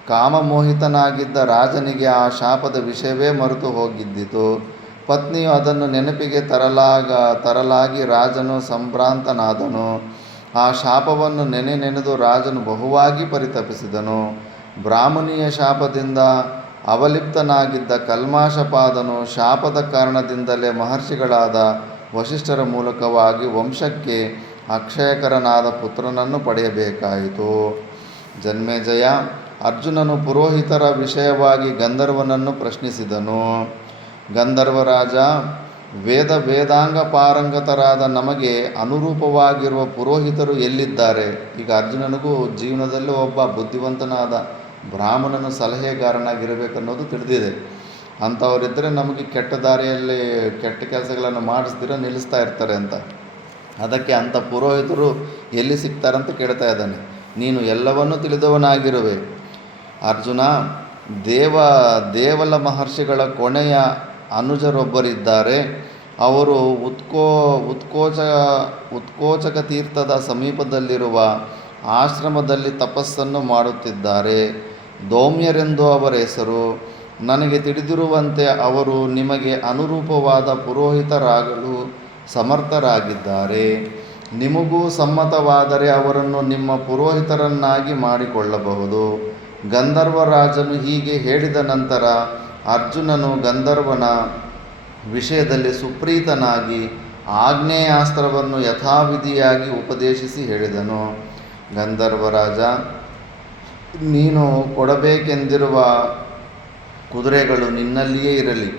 ಕಾಮಮೋಹಿತನಾಗಿದ್ದ ರಾಜನಿಗೆ ಆ ಶಾಪದ ವಿಷಯವೇ ಮರೆತು ಹೋಗಿದ್ದಿತು. ಪತ್ನಿಯು ಅದನ್ನು ನೆನಪಿಗೆ ತರಲಾಗಿ ರಾಜನು ಸಂಭ್ರಾಂತನಾದನು. ಆ ಶಾಪವನ್ನು ನೆನೆದು ರಾಜನು ಬಹುವಾಗಿ ಪರಿತಪಿಸಿದನು. ಬ್ರಾಹ್ಮಣಿಯ ಶಾಪದಿಂದ ಅವಲಿಪ್ತನಾಗಿದ್ದ ಕಲ್ಮಾಷಪಾದನು ಶಾಪದ ಕಾರಣದಿಂದಲೇ ಮಹರ್ಷಿಗಳಾದ ವಶಿಷ್ಠರ ಮೂಲಕವಾಗಿ ವಂಶಕ್ಕೆ ಅಕ್ಷಯಕರನಾದ ಪುತ್ರನನ್ನು ಪಡೆಯಬೇಕಾಯಿತು. ಜನ್ಮೇಜಯ, ಅರ್ಜುನನು ಪುರೋಹಿತರ ವಿಷಯವಾಗಿ ಗಂಧರ್ವನನ್ನು ಪ್ರಶ್ನಿಸಿದನು. ಗಂಧರ್ವರಾಜ, ವೇದಾಂಗ ಪಾರಂಗತರಾದ ನಮಗೆ ಅನುರೂಪವಾಗಿರುವ ಪುರೋಹಿತರು ಎಲ್ಲಿದ್ದಾರೆ? ಈಗ ಅರ್ಜುನನಿಗೂ ಜೀವನದಲ್ಲಿ ಒಬ್ಬ ಬುದ್ಧಿವಂತನಾದ ಬ್ರಾಹ್ಮಣನು ಸಲಹೆಗಾರನಾಗಿರಬೇಕನ್ನೋದು ತಿಳಿದಿದೆ. ಅಂಥವರಿದ್ದರೆ ನಮಗೆ ಕೆಟ್ಟ ದಾರಿಯಲ್ಲಿ ಕೆಟ್ಟ ಕೆಲಸಗಳನ್ನು ಮಾಡಿಸ್ದಿರ ನಿಲ್ಲಿಸ್ತಾ ಇರ್ತಾರೆ ಅಂತ. ಅದಕ್ಕೆ ಅಂಥ ಪುರೋಹಿತರು ಎಲ್ಲಿ ಸಿಗ್ತಾರಂತ ಕೇಳ್ತಾ ಇದ್ದಾನೆ. ನೀನು ಎಲ್ಲವನ್ನೂ ತಿಳಿದವನಾಗಿರುವೆ. ಅರ್ಜುನ, ದೇವಲ ಮಹರ್ಷಿಗಳ ಕೊನೆಯ ಅನುಜರೊಬ್ಬರಿದ್ದಾರೆ. ಅವರು ಉತ್ಕೋಚಕ ತೀರ್ಥದ ಸಮೀಪದಲ್ಲಿರುವ ಆಶ್ರಮದಲ್ಲಿ ತಪಸ್ಸನ್ನು ಮಾಡುತ್ತಿದ್ದಾರೆ. ದೌಮ್ಯರೆಂದು ಅವರ ಹೆಸರು. ನನಗೆ ತಿಳಿದಿರುವಂತೆ ಅವರು ನಿಮಗೆ ಅನುರೂಪವಾದ ಪುರೋಹಿತರಾಗಲು ಸಮರ್ಥರಾಗಿದ್ದಾರೆ. ನಿಮಗೂ ಸಮ್ಮತವಾದರೆ ಅವರನ್ನು ನಿಮ್ಮ ಪುರೋಹಿತರನ್ನಾಗಿ ಮಾಡಿಕೊಳ್ಳಬಹುದು. ಗಂಧರ್ವರಾಜನು ಹೀಗೆ ಹೇಳಿದ ನಂತರ ಅರ್ಜುನನು ಗಂಧರ್ವನ ವಿಷಯದಲ್ಲಿ ಸುಪ್ರೀತನಾಗಿ ಆಗ್ನೇಯಾಸ್ತ್ರವನ್ನು ಯಥಾವಿಧಿಯಾಗಿ ಉಪದೇಶಿಸಿ ಹೇಳಿದನು. ಗಂಧರ್ವರಾಜ, ನೀನು ಕೊಡಬೇಕೆಂದಿರುವ ಕುದುರೆಗಳು ನಿನ್ನಲ್ಲಿಯೇ ಇರಲಿ.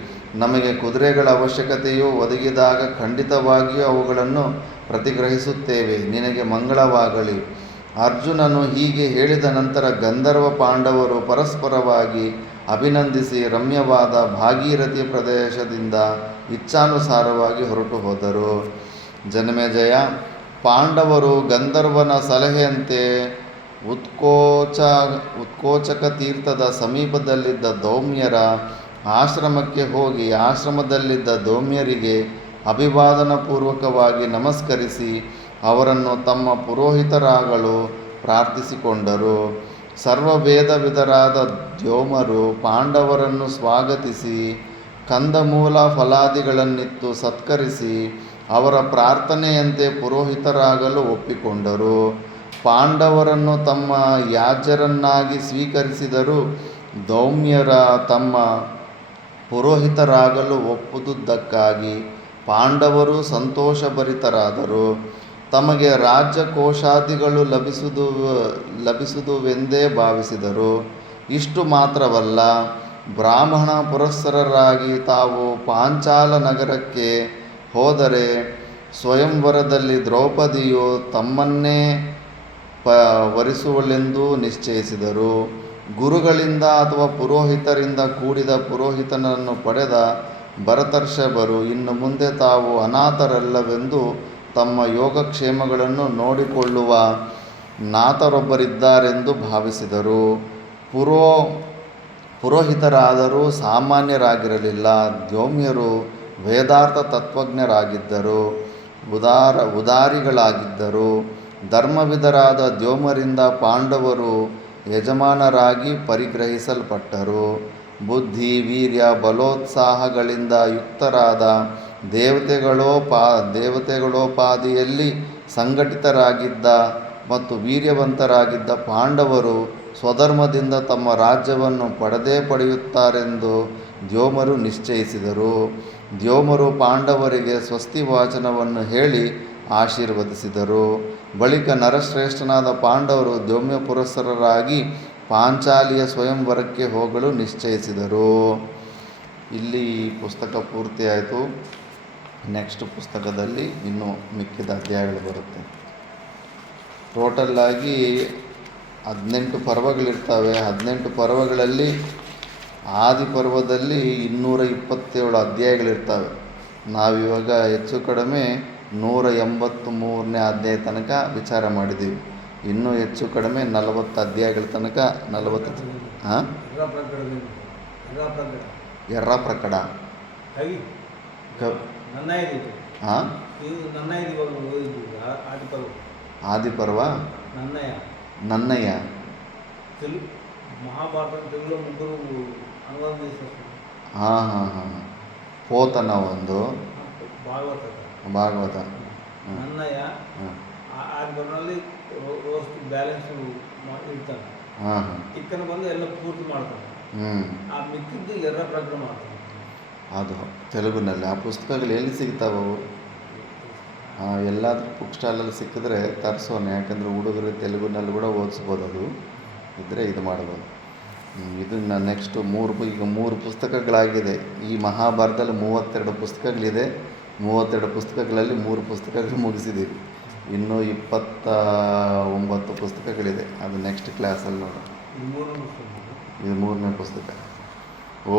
ನಮಗೆ ಕುದುರೆಗಳ ಅವಶ್ಯಕತೆಯು ಒದಗಿದಾಗ ಖಂಡಿತವಾಗಿಯೂ ಅವುಗಳನ್ನು ಪ್ರತಿಗ್ರಹಿಸುತ್ತೇವೆ. ನಿನಗೆ ಮಂಗಳವಾಗಲಿ. ಅರ್ಜುನನು ಹೀಗೆ ಹೇಳಿದ ನಂತರ ಗಂಧರ್ವ ಪಾಂಡವರು ಪರಸ್ಪರವಾಗಿ ಅಭಿನಂದಿಸಿ ರಮ್ಯವಾದ ಭಾಗೀರಥಿ ಪ್ರದೇಶದಿಂದ ಇಚ್ಛಾನುಸಾರವಾಗಿ ಹೊರಟು ಹೋದರು. ಜನಮೇಜಯ, ಪಾಂಡವರು ಗಂಧರ್ವನ ಸಲಹೆಯಂತೆ ಉತ್ಕೋಚಕ ತೀರ್ಥದ ಸಮೀಪದಲ್ಲಿದ್ದ ದೌಮ್ಯರ ಆಶ್ರಮಕ್ಕೆ ಹೋಗಿ ಆಶ್ರಮದಲ್ಲಿದ್ದ ದೌಮ್ಯರಿಗೆ ಅಭಿವಾದನಪೂರ್ವಕವಾಗಿ ನಮಸ್ಕರಿಸಿ ಅವರನ್ನು ತಮ್ಮ ಪುರೋಹಿತರಾಗಲು ಪ್ರಾರ್ಥಿಸಿಕೊಂಡರು. ಸರ್ವವೇದವಿದರಾದ ದ್ಯೋಮರು ಪಾಂಡವರನ್ನು ಸ್ವಾಗತಿಸಿ ಕಂದಮೂಲ ಫಲಾದಿಗಳನ್ನಿತ್ತು ಸತ್ಕರಿಸಿ ಅವರ ಪ್ರಾರ್ಥನೆಯಂತೆ ಪುರೋಹಿತರಾಗಲು ಒಪ್ಪಿಕೊಂಡರು. ಪಾಂಡವರನ್ನು ತಮ್ಮ ಯಾಜ್ಯರನ್ನಾಗಿ ಸ್ವೀಕರಿಸಿದರು. ದೌಮ್ಯರ ತಮ್ಮ ಪುರೋಹಿತರಾಗಲು ಒಪ್ಪುದುದಕ್ಕಾಗಿ ಪಾಂಡವರು ಸಂತೋಷಭರಿತರಾದರು. ತಮಗೆ ರಾಜ್ಯಕೋಶಾದಿಗಳು ಲಭಿಸುವುದೆಂದೇ ಭಾವಿಸಿದರು. ಇಷ್ಟು ಮಾತ್ರವಲ್ಲ, ಬ್ರಾಹ್ಮಣ ಪುರಸ್ಸರರಾಗಿ ತಾವು ಪಾಂಚಾಲ ನಗರಕ್ಕೆ ಹೋದರೆ ಸ್ವಯಂವರದಲ್ಲಿ ದ್ರೌಪದಿಯು ತಮ್ಮನ್ನೇ ವರಿಸುವಳೆಂದು ನಿಶ್ಚಯಿಸಿದರು. ಗುರುಗಳಿಂದ ಅಥವಾ ಪುರೋಹಿತರಿಂದ ಕೂಡಿದ ಪುರೋಹಿತನನ್ನು ಪಡೆದ ಭರತರ್ಷಭರು ಇನ್ನು ಮುಂದೆ ತಾವು ಅನಾಥರಲ್ಲವೆಂದು ತಮ್ಮ ಯೋಗಕ್ಷೇಮಗಳನ್ನು ನೋಡಿಕೊಳ್ಳುವ ನಾಥರೊಬ್ಬರಿದ್ದಾರೆಂದು ಭಾವಿಸಿದರು. ಪುರೋಹಿತರಾದರೂ ಸಾಮಾನ್ಯರಾಗಿರಲಿಲ್ಲ. ದ್ಯೋಮ್ಯರು ವೇದಾರ್ಥ ತತ್ವಜ್ಞರಾಗಿದ್ದರು, ಉದಾರಿಗಳಾಗಿದ್ದರು. ಧರ್ಮವಿದರಾದ ದ್ಯೋಮರಿಂದ ಪಾಂಡವರು ಯಜಮಾನರಾಗಿ ಪರಿಗ್ರಹಿಸಲ್ಪಟ್ಟರು. ಬುದ್ಧಿ, ವೀರ್ಯ, ಬಲೋತ್ಸಾಹಗಳಿಂದ ಯುಕ್ತರಾದ ದೇವತೆಗಳೋಪಾದಿಯಲ್ಲಿ ಸಂಘಟಿತರಾಗಿದ್ದ ಮತ್ತು ವೀರ್ಯವಂತರಾಗಿದ್ದ ಪಾಂಡವರು ಸ್ವಧರ್ಮದಿಂದ ತಮ್ಮ ರಾಜ್ಯವನ್ನು ಪಡೆಯುತ್ತಾರೆಂದು ದ್ಯೋಮರು ನಿಶ್ಚಯಿಸಿದರು. ದ್ಯೋಮರು ಪಾಂಡವರಿಗೆ ಸ್ವಸ್ತಿ ವಾಚನವನ್ನು ಹೇಳಿ ಆಶೀರ್ವದಿಸಿದರು. ಬಳಿಕ ನರಶ್ರೇಷ್ಠನಾದ ಪಾಂಡವರು ದ್ಯೋಮ್ಯ ಪುರಸ್ಸರರಾಗಿ ಪಾಂಚಾಲಿಯ ಸ್ವಯಂವರಕ್ಕೆ ಹೋಗಲು ನಿಶ್ಚಯಿಸಿದರು. ಇಲ್ಲಿ ಪುಸ್ತಕ ಪೂರ್ತಿಯಾಯಿತು. ನೆಕ್ಸ್ಟ್ ಪುಸ್ತಕದಲ್ಲಿ ಇನ್ನೂ ಮಿಕ್ಕಿದ ಅಧ್ಯಾಯಗಳು ಬರುತ್ತೆ. ಟೋಟಲ್ಲಾಗಿ 18 ಪರ್ವಗಳಿರ್ತವೆ. 18 ಪರ್ವಗಳಲ್ಲಿ ಆದಿಪರ್ವದಲ್ಲಿ 227 ಅಧ್ಯಾಯಗಳಿರ್ತವೆ. ನಾವಿವಾಗ ಹೆಚ್ಚು ಕಡಿಮೆ 183ನೇ ಅಧ್ಯಾಯ ತನಕ ವಿಚಾರ ಮಾಡಿದ್ದೀವಿ. ಇನ್ನೂ ಹೆಚ್ಚು ಕಡಿಮೆ 40 ಅಧ್ಯಾಯಗಳ ತನಕ 40 ಎರ್ರ ಪ್ರಕಟ ಆದಿಪರ್ವ ನನ್ನಯ್ಯ ಪೋತನ ಒಂದು ಭಾಗವತ ಅದು ತೆಲುಗುನಲ್ಲಿ ಆ ಪುಸ್ತಕಗಳು ಎಲ್ಲಿ ಸಿಗ್ತಾವವು? ಎಲ್ಲಾದರೂ ಬುಕ್ ಸ್ಟಾಲಲ್ಲಿ ಸಿಕ್ಕಿದ್ರೆ ತರಿಸೋಣ. ಯಾಕಂದರೆ ಹುಡುಗರು ತೆಲುಗುನಲ್ಲಿ ಕೂಡ ಓದಿಸ್ಬೋದು. ಅದು ಇದ್ದರೆ ಇದು ಮಾಡ್ಬೋದು. ಇದನ್ನು ನೆಕ್ಸ್ಟು ಈಗ 3 ಪುಸ್ತಕಗಳಾಗಿದೆ. ಈ ಮಹಾಭಾರತದಲ್ಲಿ 32 ಪುಸ್ತಕಗಳಿದೆ. 32 ಪುಸ್ತಕಗಳಲ್ಲಿ 3 ಪುಸ್ತಕಗಳು ಮುಗಿಸಿದ್ದೀವಿ. ಇನ್ನೂ 29 ಪುಸ್ತಕಗಳಿದೆ. ಅದು ನೆಕ್ಸ್ಟ್ ಕ್ಲಾಸಲ್ಲಿ ನೋಡೋಣ. ಇದು 3ನೇ ಪುಸ್ತಕ.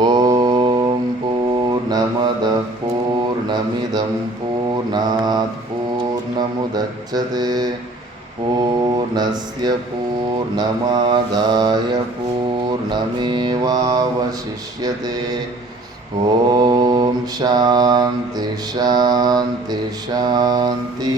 ಓಂ ಪೂರ್ಣಮದಃ ಪೂರ್ಣಮಿದಂ ಪೂರ್ಣಾತ್ ಪೂರ್ಣಮುದಚ್ಯತೆ ಪೂರ್ಣಸ್ಯ ಪೂರ್ಣಮಾದಾಯ ಪೂರ್ಣಮೇವಾವಶಿಷ್ಯತೆ. ಓಂ ಶಾಂತಿ ಶಾಂತಿ ಶಾಂತಿ.